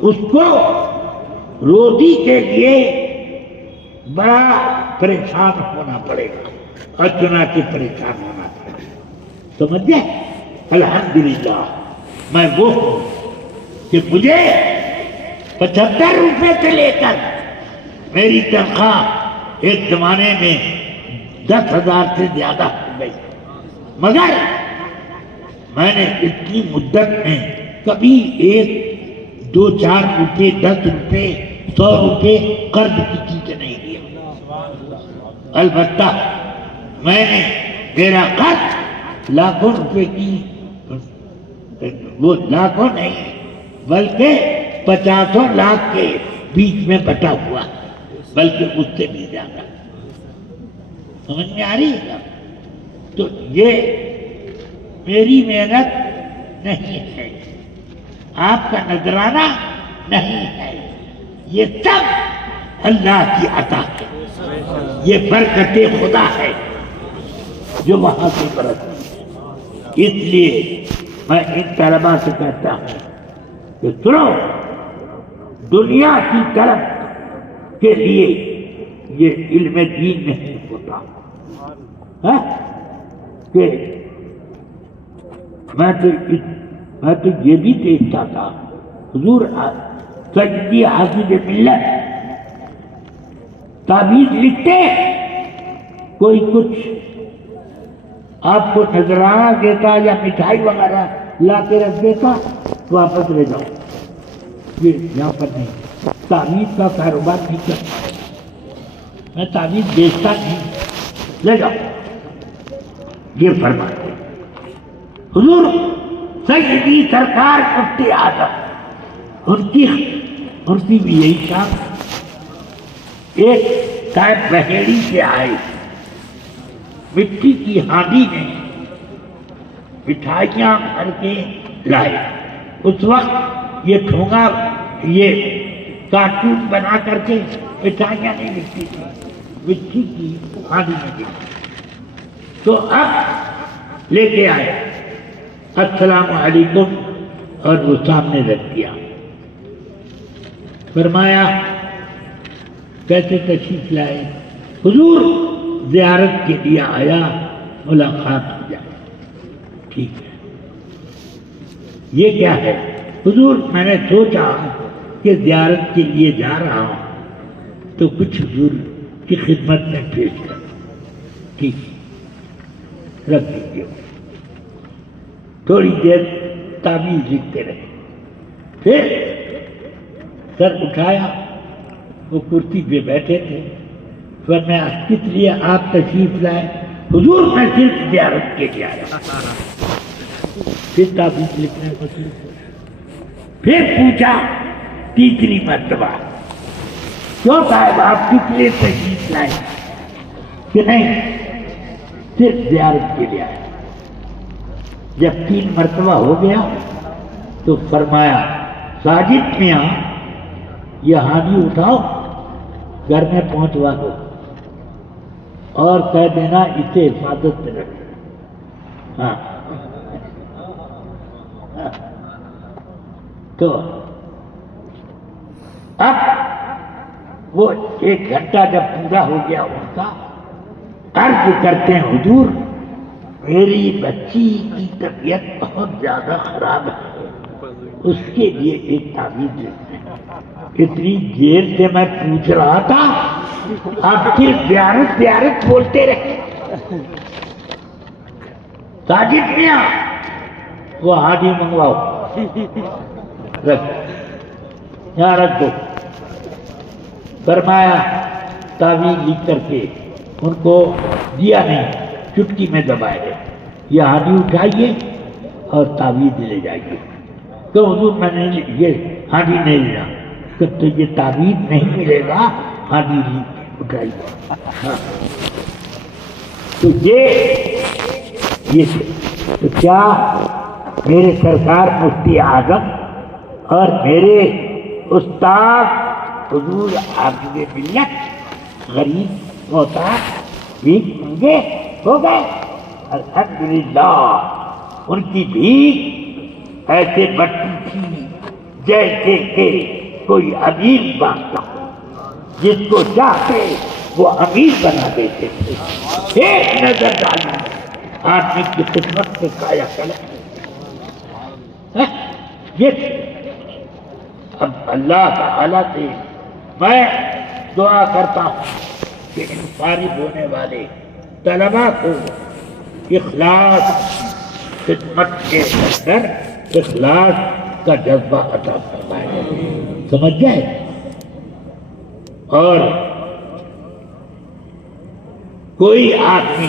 اس کو روزی کے لیے بڑا پریشان ہونا پڑے گا، اور چنانچہ پریشان ہونا پڑے گا۔ سمجھے؟ الحمدللہ میں وہ ہوں کہ مجھے 75 روپے سے لے کر میری تنخواہ ایک زمانے میں 10,000 سے زیادہ ہو گئی، مگر میں نے اتنی مدت میں کبھی 1 2 4 روپے 10 روپے 100 روپے قرض کسی سے نہیں لیا۔ البتہ میں نے میرا قرض لاکھوں روپے کی، وہ لاکھوں نہیں بلکہ 50 لاکھ کے بیچ میں بٹا ہوا، بلکہ اس سے بھی زیادہ۔ سمجھ میں آ رہی ہے؟ تو یہ میری محنت نہیں ہے، آپ کا نذرانہ نہیں ہے، یہ سب اللہ کی عطا ہے، یہ برکت خدا ہے جو وہاں سے برکت ہے۔ اس لیے میں ان طلباء سے کہتا ہوں کہ سنو، دنیا کی طرف کے لیے یہ علم دین نہیں ہوتا کہ میں تو یہ بھی دیکھتا تھا، حضور سیدی حافظ ملت تعویذ لکھتے، کوئی کچھ آپ کو نذرانہ دیتا یا مٹھائی وغیرہ لا کے رکھ دیتا، واپس لے جاؤ، یہ یہاں پر نہیں۔ تعویذ کا کاروبار نہیں کرتا، میں تعویذ بیچتا نہیں، لے جاؤ، یہ فرماتے حضور سیدی سرکار مفتی اعظم، ان کی بھی یہی شان۔ ایک صاحب بحیری سے آئے، مٹی کی ہانڈی میں مٹھائیاں بھر کے لائے۔ اس وقت یہ ٹھونگا، یہ کارٹون بنا کر کے مٹھائیاں نہیں لکھتی تھی، مٹی کی ہانڈی میں لکھتی۔ تو اب لے کے آئے، السلام علیکم، اور وہ سامنے رکھ دیا۔ فرمایا کیسے تشریف لائے؟ حضور زیارت کے لیے آیا، ملاقات ہو جائے۔ ٹھیک ہے، یہ کیا ہے؟ حضور میں نے سوچا کہ زیارت کے لیے جا رہا ہوں تو کچھ حضور کی خدمت میں پیش کر۔ ٹھیک ہے، رکھ دیجیے۔ تھوڑی دیر تعویذ لکھتے رہے، پھر سر اٹھایا، وہ کرسی پہ بیٹھے تھے۔ فرمایا کس لیے آپ تشریف لائے؟ حضور میں صرف زیارت کے لیے آیا۔ پھر تعویذ لکھنے کو شروع کیا۔ پھر پوچھا تیسری مرتبہ، کیوں صاحب آپ کس لیے تشریف لائے؟ کہ نہیں صرف زیارت کے لیے آئے۔ جب 3 مرتبہ ہو گیا تو فرمایا ساجد میاں یہ حاجی اٹھاؤ، گھر میں پہنچوا دو اور کہہ دینا اسے حفاظت میں رکھو۔ ہاں تو اب وہ 1 گھنٹہ جب پورا ہو گیا ان کا، عرض کرتے ہیں حضور میری بچی کی طبیعت بہت زیادہ خراب ہے، اس کے لیے ایک تعویذ لکھتے ہیں۔ اتنی دیر سے میں پوچھ رہا تھا، آپ صرف زیارت زیارت بولتے رہے۔ ساجد میاں وہ حاجی منگواؤ، رکھ یہاں رکھ دو۔ فرمایا تعویذ لکھ کر کے ان کو دیا نہیں، چٹکی میں دبائے گئے، یہ حاجی اٹھائیے اور تعویذ لے جائیے۔ تو حضور میں نے یہ حاجی نہیں لینا، تو یہ تعویذ نہیں ملے گا، حاجی اٹھائیے۔ تو یہ تو کیا میرے سرکار مفتی اعظم اور میرے استاد حضور حافظ ملت غریب محتاج بھیک مانگے ہو گئے؟ الحمدللہ ان کی بھیک ایسے بڑھتی تھی جیسے کہ کوئی امیر مانگتا ہو، جس کو چاہتے وہ امیر بنا دیتے تھے۔ ایک نظر ڈالی آدمی کی خدمت سے کایا کلام۔ یہ اب اللہ تعالیٰ سے میں دعا کرتا ہوں کہ ان فارغ ہونے والے طلباء کو اخلاص خدمت کے اندر اخلاص کا جذبہ عطا فرمائے، سمجھ گئے؟ اور کوئی آدمی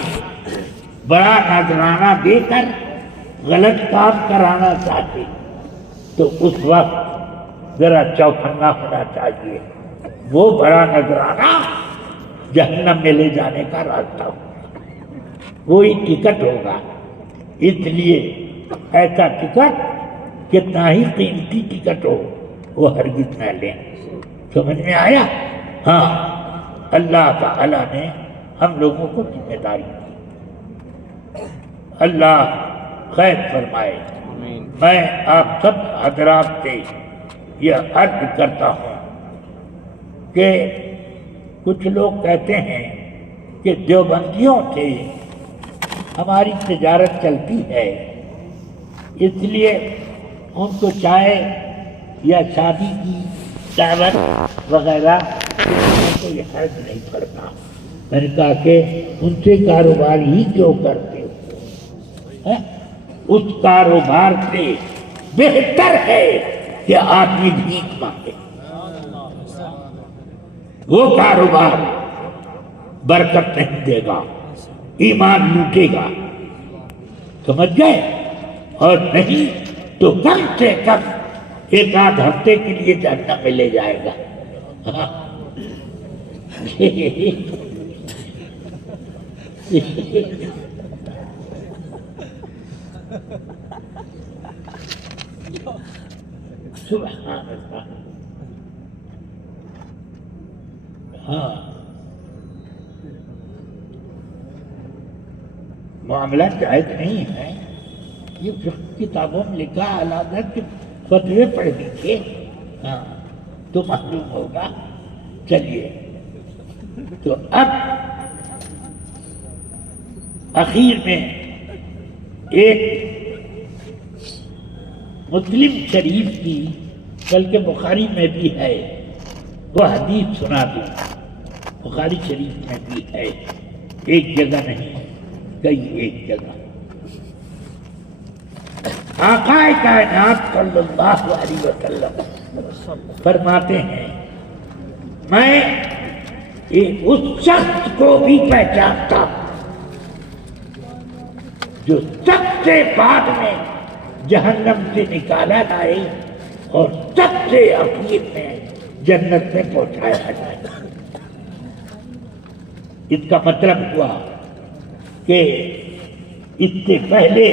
بڑا نذرانہ دے کر غلط کام کرانا چاہتے تو اس وقت ذرا چوکنا ہونا چاہیے۔ وہ بڑا نذرانہ جہنم میں لے جانے کا راستہ ہوگا، وہی ٹکٹ ہوگا۔ اس لیے ایسا ٹکٹ کتنا ہی قیمتی ٹکٹ ہو وہ ہرگز نہ لیں۔ سمجھ میں آیا؟ ہاں، اللہ تعالیٰ نے ہم لوگوں کو ذمہ داری دی۔ اللہ خیر فرمائے۔ میں آپ سب حضرات سے یہ عرض کرتا ہوں کہ کچھ لوگ کہتے ہیں کہ دیوبندیوں سے ہماری تجارت چلتی ہے، اس لیے ان کو چائے یا شادی کی دعوت وغیرہ کو یہ حرج نہیں پڑتا۔ میں نے کہا کہ ان سے کاروبار ہی کیوں کرتے ہو؟ اس کاروبار سے بہتر ہے کہ آدمی بھیک مانگے۔ وہ کاروبار برکت نہیں دے گا، ایمان لوٹے گا، سمجھ گئے؟ اور نہیں تو کم سے کم 1-8 ہفتے کے لیے جہنم میں لے جائے گا۔ سبحان اللہ۔ ہاں معاملہ جائز نہیں ہے، یہ فقہ کتابوں میں لکھا علامت کے فتوے پڑھ لیجیے، ہاں تو معلوم ہوگا۔ چلیے تو اب اخیر میں ایک مسلم شریف کی، بلکہ بخاری میں بھی ہے، وہ حدیث سنا دوں۔ بخاری شریف میں بھی ہے، ایک جگہ نہیں کئی ایک جگہ۔ آقا کائنات صلی اللہ علیہ وسلم فرماتے ہیں میں اس شخص کو بھی پہچانتا ہوں جو سب سے بعد میں جہنم سے نکالا جائے اور سب سے اخیر میں جنت میں پہنچایا جائے۔ اس کا مطلب ہوا کہ اس سے پہلے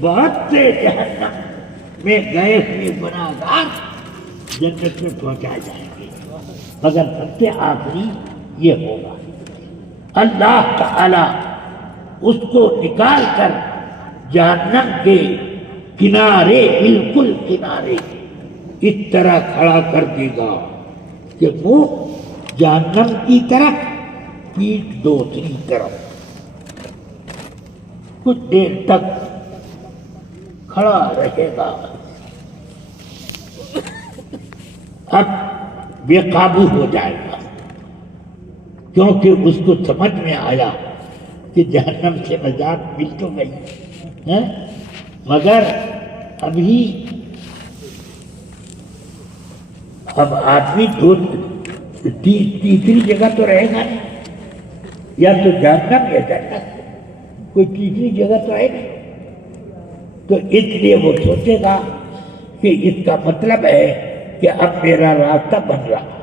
بہت سے جہنم میں گئے ہوئے گناہگار جنت میں پہنچائے جائیں گے، مگر سب سے آخری یہ ہوگا اللہ تعالی اس کو نکال کر جہنم کے کنارے، بالکل کنارے اس طرح کھڑا کر دے گا کہ وہ جہنم کی طرف، پیٹھ دوسری طرف، کچھ دیر تک کھڑا رہے گا۔ اب بے قابو ہو جائے گا، کیونکہ اس کو سمجھ میں آیا کہ جہنم سے نجات مل تو گئی ہے، مگر ابھی اب آدمی تیسری جگہ تو رہے گا نہیں، یا تو جہنم یا جنت، کوئی تیسری جگہ تو ہے نہیں۔ تو اس لیے وہ سوچے گا کہ اس کا مطلب ہے کہ اب میرا راستہ بن رہا ہے،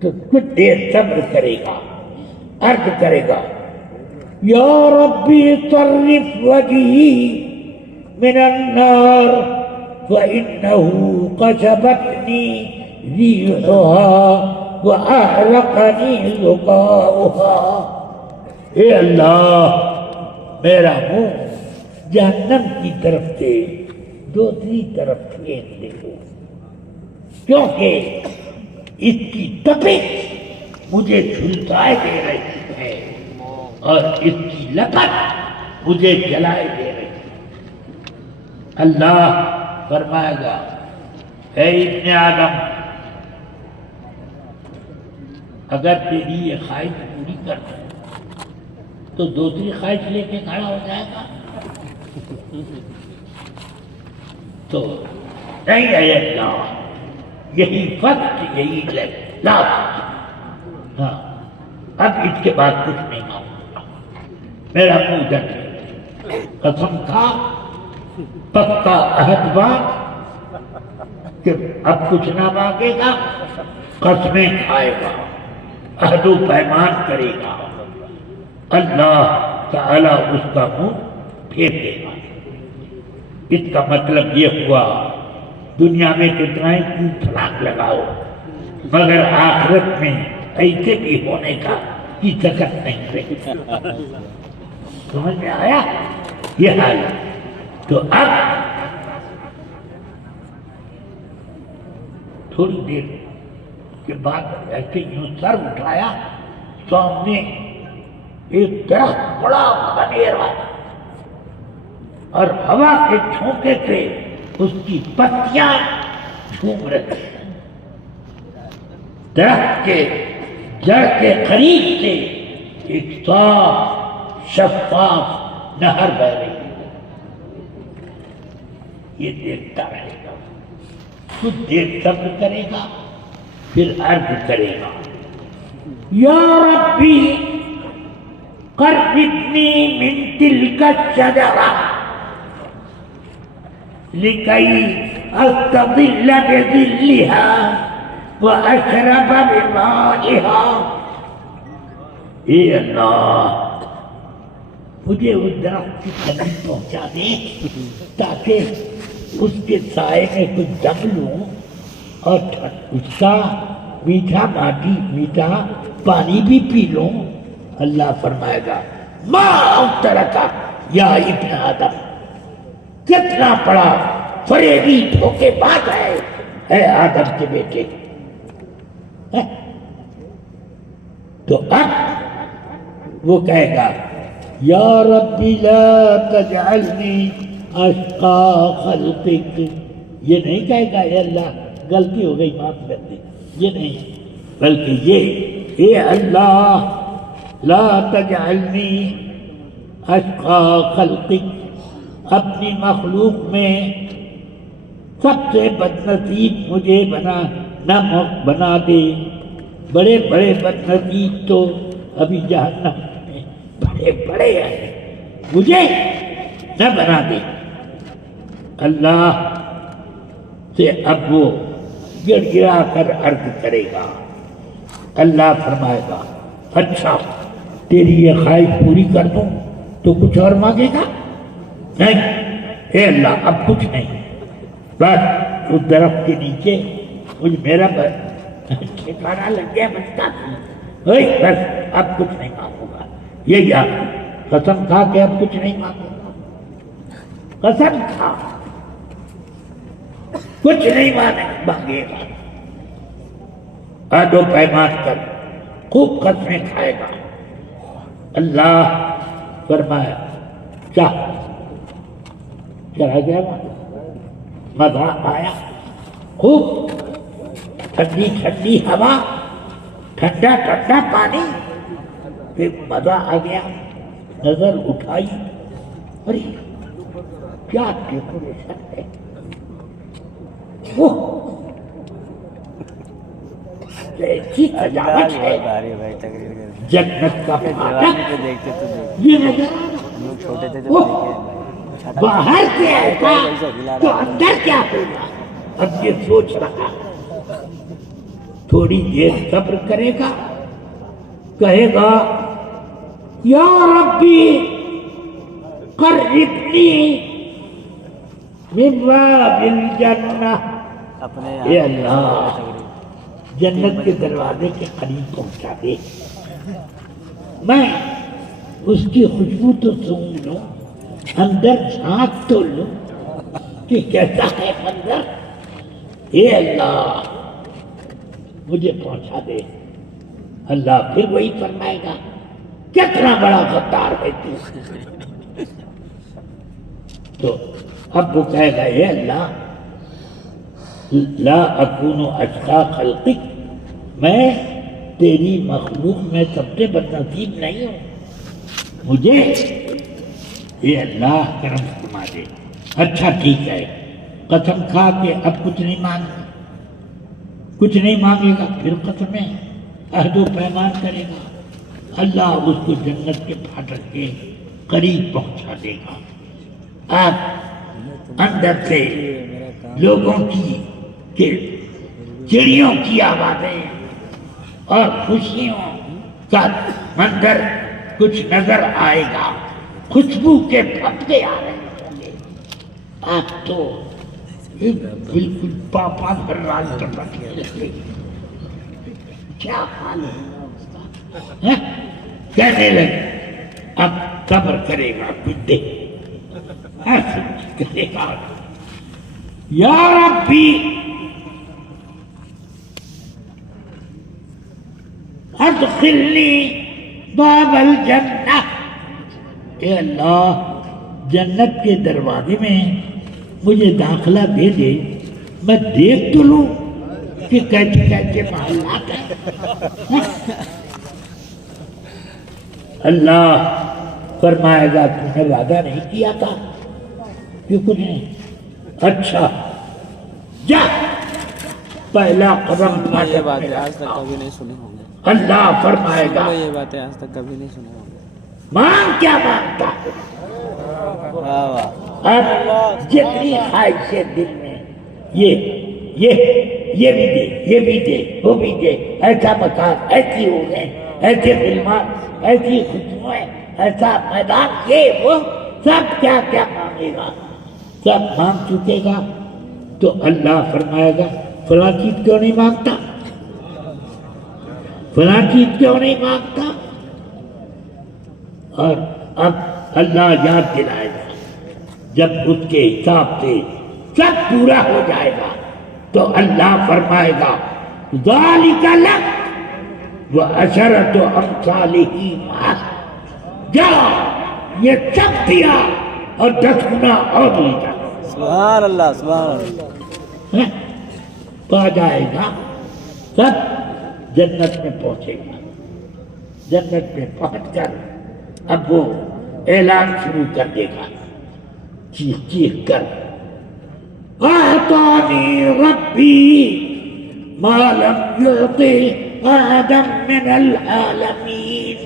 تو کچھ دیر صبر کرے گا، عرض کرے گا یا ربی صرف وجہی من النار فإنه قصبتنی ریحها وأحرقنی ذکاؤها۔ اے اللہ میرا منہ جہنم کی طرف سے دوسری طرف پھیر دے دو، کیونکہ اس کی تپش مجھے جھلسائے دے رہی ہے اور اس کی لپٹ مجھے جلائے دے رہی ہے۔ اللہ فرمائے گا اے ابن آدم، اگر تیری یہ خواہش پوری کر دے تو دوسری خواہش لے کے کھڑا ہو جائے گا، تو نہیں ہے اللہ، یہی وقت، یہی لازم۔ ہاں اب اس کے بعد کچھ نہیں مانگوں گا، میرا منہ ڈٹ گیا، قسم تھا، پکا عہد بات کہ اب کچھ نہ مانگے گا، قسمیں کھائے گا، عہد و پیمان کرے گا، اللہ تعالی اس کا منہ پھیر دے گا۔ اس کا مطلب یہ ہوا دنیا میں کتنا ہی طلاق لگاؤ، مگر آخرت میں ایسے بھی ہونے کا کی طاقت نہیں رہی۔ سمجھ میں آیا یہ حال؟ تو اب تھوڑی دیر کے بعد ایسے یوں سر اٹھایا، سامنے ایک درخت بڑا گھنیرا اور ہوا کے جھونکے سے اس کی پتیاں جھوم رہی ہیں، درخت کے جڑ کے قریب سے ایک صاف شفاف نہر بہ رہی ہے۔ یہ دیکھتا رہے گا، کچھ دیر صبر کرے گا، پھر عرض کرے گا یا ربی قربنی من تلک الشجرہ لکی استظل بظلها واشرب بمائها۔ اے اللہ مجھے اس درخت کی قریب پہنچا دے تاکہ اس کے سائے میں کچھ دم لوں اور اس کا میٹھا ماٹی میٹھا پانی بھی پی لوں. اللہ فرمائے گا ما اخترکا یا ابن آدم، کتنا بڑا فریبی دھوکے باز ہے اے آدم کے بیٹے. تو اب وہ کہے گا یا ربی لا تجعلنی اشقا خلقک. یہ نہیں کہے گا اے اللہ غلطی ہو گئی معاف کر دے، یہ نہیں، بلکہ یہ اے اللہ لا تجعلنی اشقا خلقک، اپنی مخلوق میں سب سے بدنصیب مجھے نہ بنا دے. بڑے بڑے بدنصیب تو ابھی جہنم میں بڑے بڑے ہیں، مجھے نہ بنا دے. اللہ سے اب وہ گڑ گڑا کر عرض کرے گا. اللہ فرمائے گا اچھا تیری یہ خواہش پوری کر دوں تو کچھ اور مانگے گا؟ نہیں اے اللہ اب کچھ نہیں، بس اس درخت کے نیچے مجھے میرا ٹھکانا لگ گیا بچتا تھی، بس اب کچھ نہیں مانگوں گا. یہ کیا قسم کھا کہ اب کچھ نہیں مانگوں گا، قسم کھا کچھ نہیں مانگے گا. آدو پیمان کر خوب قسمیں کھائے گا. اللہ فرمایا چلا گیا، مزہ آیا، خوب ٹھنڈی ٹھنڈی ہوا، ٹھنڈا ٹھنڈا پانی، پھر مزہ آ گیا. نظر اٹھائی، ارے کیا ڈیکوریشن ہے، ایسی سجاوٹ ہے، جنت کا فاتح یہ نظر باہر سے ایسا تو اندر کیا ہوگا. اب یہ سوچ رہا، تھوڑی دیر صبر کرے گا، کہے گا یا ربی قربنی من باب الجنہ. اے اللہ جنت کے دروازے کے قریب پہنچا دے، میں اس کی خوشبو تو سونگھ لوں، اندر جھانک تو لوں کہ کیسا ہے منظر. اے اللہ مجھے پہنچا دے. اللہ پھر وہی فرمائے گا کتنا بڑا غدار ہے تو. تو اب وہ کہے گا اے اللہ لا اکون اشقا خلقک، میں تیری مخلوق میں سب سے بدنصیب نہیں ہوں، مجھے اے اللہ کرم فرما دے. اچھا ٹھیک ہے، قسم کھا کے اب کچھ نہیں مانگے گا. پھر قسمیں عہد و پیمان کرے گا. اللہ اس کو جنت کے پھاٹک کے قریب پہنچا دے گا. اب اندر سے لوگوں کی چڑیوں کی آوازیں اور خوشیوں کا منظر کچھ نظر آئے گا، خوشبو کے پھپکے آ رہے ہوں گے. آپ تو بالکل پاپا دراز ٹپکنے لگے، کیا حال ہے کہنے لگے. اب صبر کرے گا کچھ دیر، کرے گا یا ربی ادخلنی باب الجنہ. اے اللہ جنت کے دروازے میں مجھے داخلہ دے دے، میں دیکھ تو لوں کہ کیسے کیسے محلات ہیں. اللہ فرمائے گا تم نے وعدہ نہیں کیا تھا کہ کچھ نہیں. اچھا جا پہلا قدم یہ باتیں آج تک کبھی نہیں سنی ہوں گے. اللہ فرمائے گا یہ باتیں آج تک کبھی نہیں سنی ہوں گے. مانگ کیا مانگتا ہے. واہ واہ. اب جتنی خواہشیں دل میں یہ بھی دے، یہ بھی دے، وہ بھی دے، ایسا مکان، ایسی ہوگئے، ایسے فلمان، ایسی خوشبوئیں، ایسا میدان، یہ وہ سب کیا کیا مانگے گا. سب مانگ چکے گا تو اللہ فرمائے گا فلاں چیز کیوں نہیں مانگتا. فلاں چیز کیوں نہیں مانگتا؟ اور اب اللہ یاد دلائے گا جب اس کے حساب سے سب پورا ہو جائے گا تو اللہ فرمائے گا ذالک لک وعشرۃ امثالہ معک، جا یہ سب دیا اور 10 گنا اور لے جا۔ سبحان اللہ سبحان اللہ۔ پا جائے گا، سب جنت میں پہنچے گا۔ جنت میں پہنچ کر اب وہ اعلان شروع کر دے گا چیخ چیخ کر، اعطانی ربی ما لم یعط احدا من العالمین،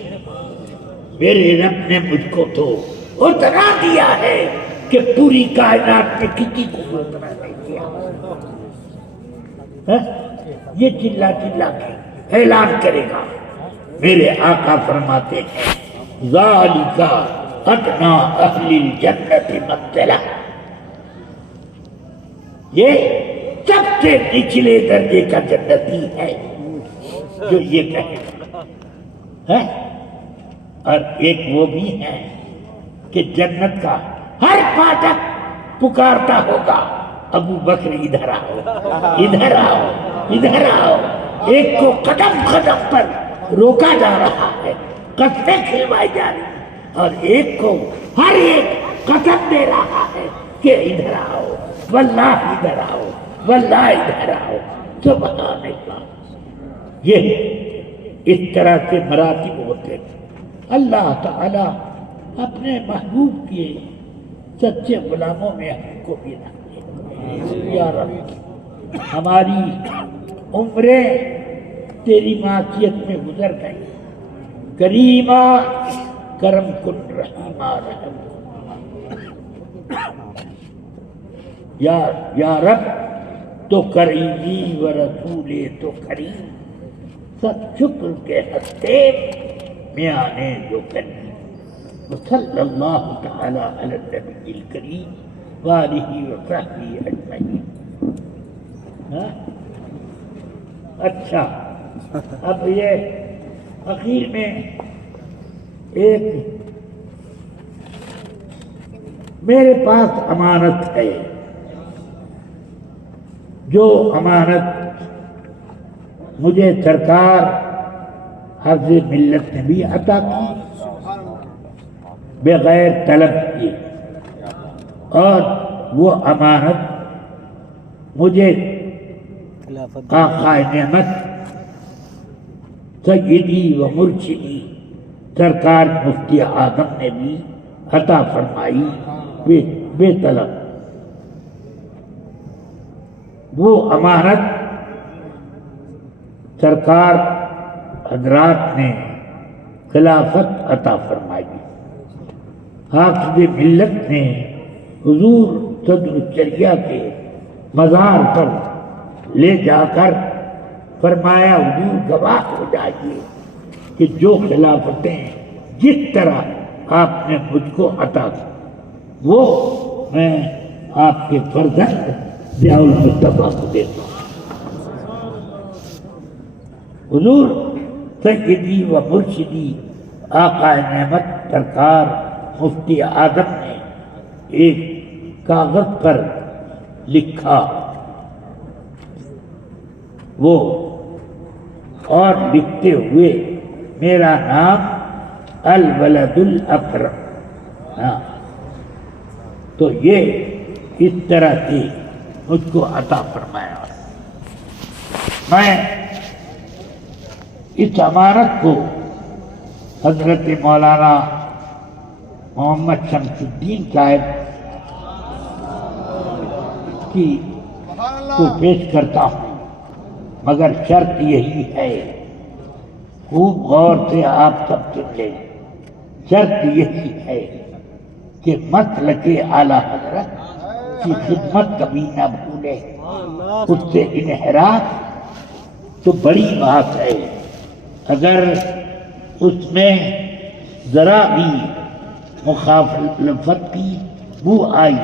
میرے رب نے مجھ کو تو اتنا دیا ہے کہ پوری کائنات میں کسی کو اتنا نہیں دیا۔ یہ چلا چلا کے اعلان کرے گا۔ میرے آقا فرماتے ہیں ذالک ادنی اہل الجنت منزلہ، یہ سب سے نچلے درجے کا جنتی ہے جو یہ کہے گا۔ اور ایک وہ بھی ہے کہ جنت کا ہر فاٹک پکارتا ہوگا ابو بکر ادھر آؤ ادھر آؤ ادھر آؤ۔ ایک کو قدم قدم پر روکا جا رہا ہے، قسمیں کھلوائی جا رہی ہیں، اور ایک کو ہر ایک قسم دے رہا ہے کہ ادھر آؤ واللہ ادھر آؤ واللہ ادھر آؤ۔ سبحان اللہ، یہ اس طرح سے مراتب ہوتے ہیں۔ اللہ تعالی اپنے محبوب کے سچے غلاموں میں ہم کو بھی رکھے۔ یا رب، ہماری عمریں تیری معصیت میں گزر گئی، کریمہ کرم کن رحیمہ رحم۔ یا رب تو کریمی و رسول تو کریم، سب شکر کے ہستے میانے جو کریم۔ وصلی اللہ تعالی علی النبی الکریم وآلہ وصحبہ اجمعین۔ اچھا، اب یہ اخیر میں ایک میرے پاس امانت ہے، جو امانت مجھے سرکار حفظ ملت نے بھی عطا کی بغیر طلب کیے، اور وہ امانت مجھے آقا نعمت سیدی و مرشدی سرکار مفتی اعظم نے بھی عطا فرمائی بے طلب۔ وہ امانت سرکار حضرات نے خلافت عطا فرمائی۔ حافظ ملت نے حضور صدر الشریعہ کے مزار پر لے جا کر فرمایا حضور گواہ ہو جائیے کہ جو خلافتیں جس طرح آپ نے مجھ کو عطا کی وہ میں آپ کے فرزند ضیاء المصطفیٰ کو دیتا ہوں۔ حضور سیدی و مرشدی آقا نعمت سرکار مفتی اعظم نے ایک کاغذ پر لکھا، وہ اور لکھتے ہوئے میرا نام الولد الاکرم، تو یہ اس طرح سے مجھ کو عطا فرمایا۔ میں اس امانت کو حضرت مولانا محمد شمس الدین صاحب کو پیش کرتا ہوں، مگر شرط یہی ہے، خوب غور سے آپ سب سن لیں، شرط یہی ہے کہ مسلک اعلیٰ حضرت کی خدمت کبھی نہ بھولے، اس سے انحراف تو بڑی بات ہے، اگر اس میں ذرا بھی مخالفت کی بو آئی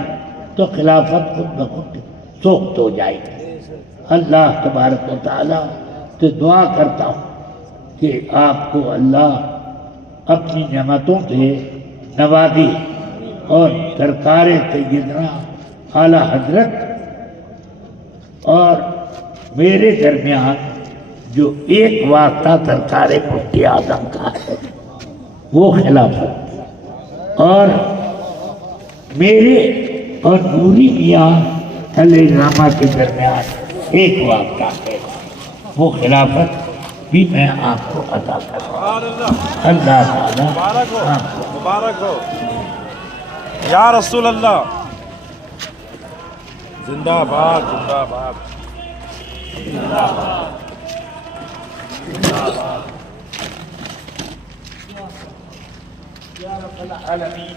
تو خلافت خود بخود سوخت ہو جائے گی۔ اللہ تبارک و تعالیٰ سے دعا کرتا ہوں کہ آپ کو اللہ اپنی نعمتوں سے نوازے اور سرکار سیدنا اعلی حضرت اور میرے درمیان جو ایک واسطہ سرکار مفتی اعظم کا ہے وہ خلافت، اور میرے اور نوری میاں علیہ الرحمہ کے درمیان ایک واسطہ ہے، وہ خلافت بھی میں آپ کو عطا کروں۔ اللہ تعالیٰ مبارک ہو، آپ کو مبارک ہو یا رسول اللہ، زندہ باد، زندہ باد۔ یا رب العالمین،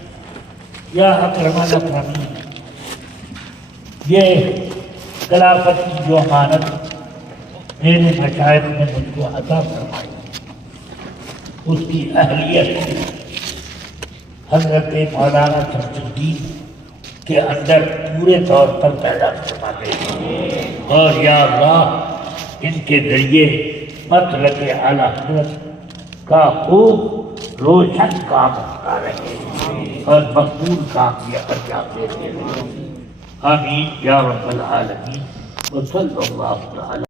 یا اکرم الاکرمین، یہ خلافت کی جو امانت میرے مشائخ نے مجھ کو عطا فرمائی، اس کی اہلیت حضرت مولانا شمس الدین کے اندر پورے طور پر پیدا فرما دے، اور یا اللہ ان کے ذریعے مطلب اعلی حضرت کا خوب روشن کام ہوتا رہے اور مقبول کام یہ انجام دیتے رہے۔ آمین یا رب العالمین، وصلی اللہ تعالی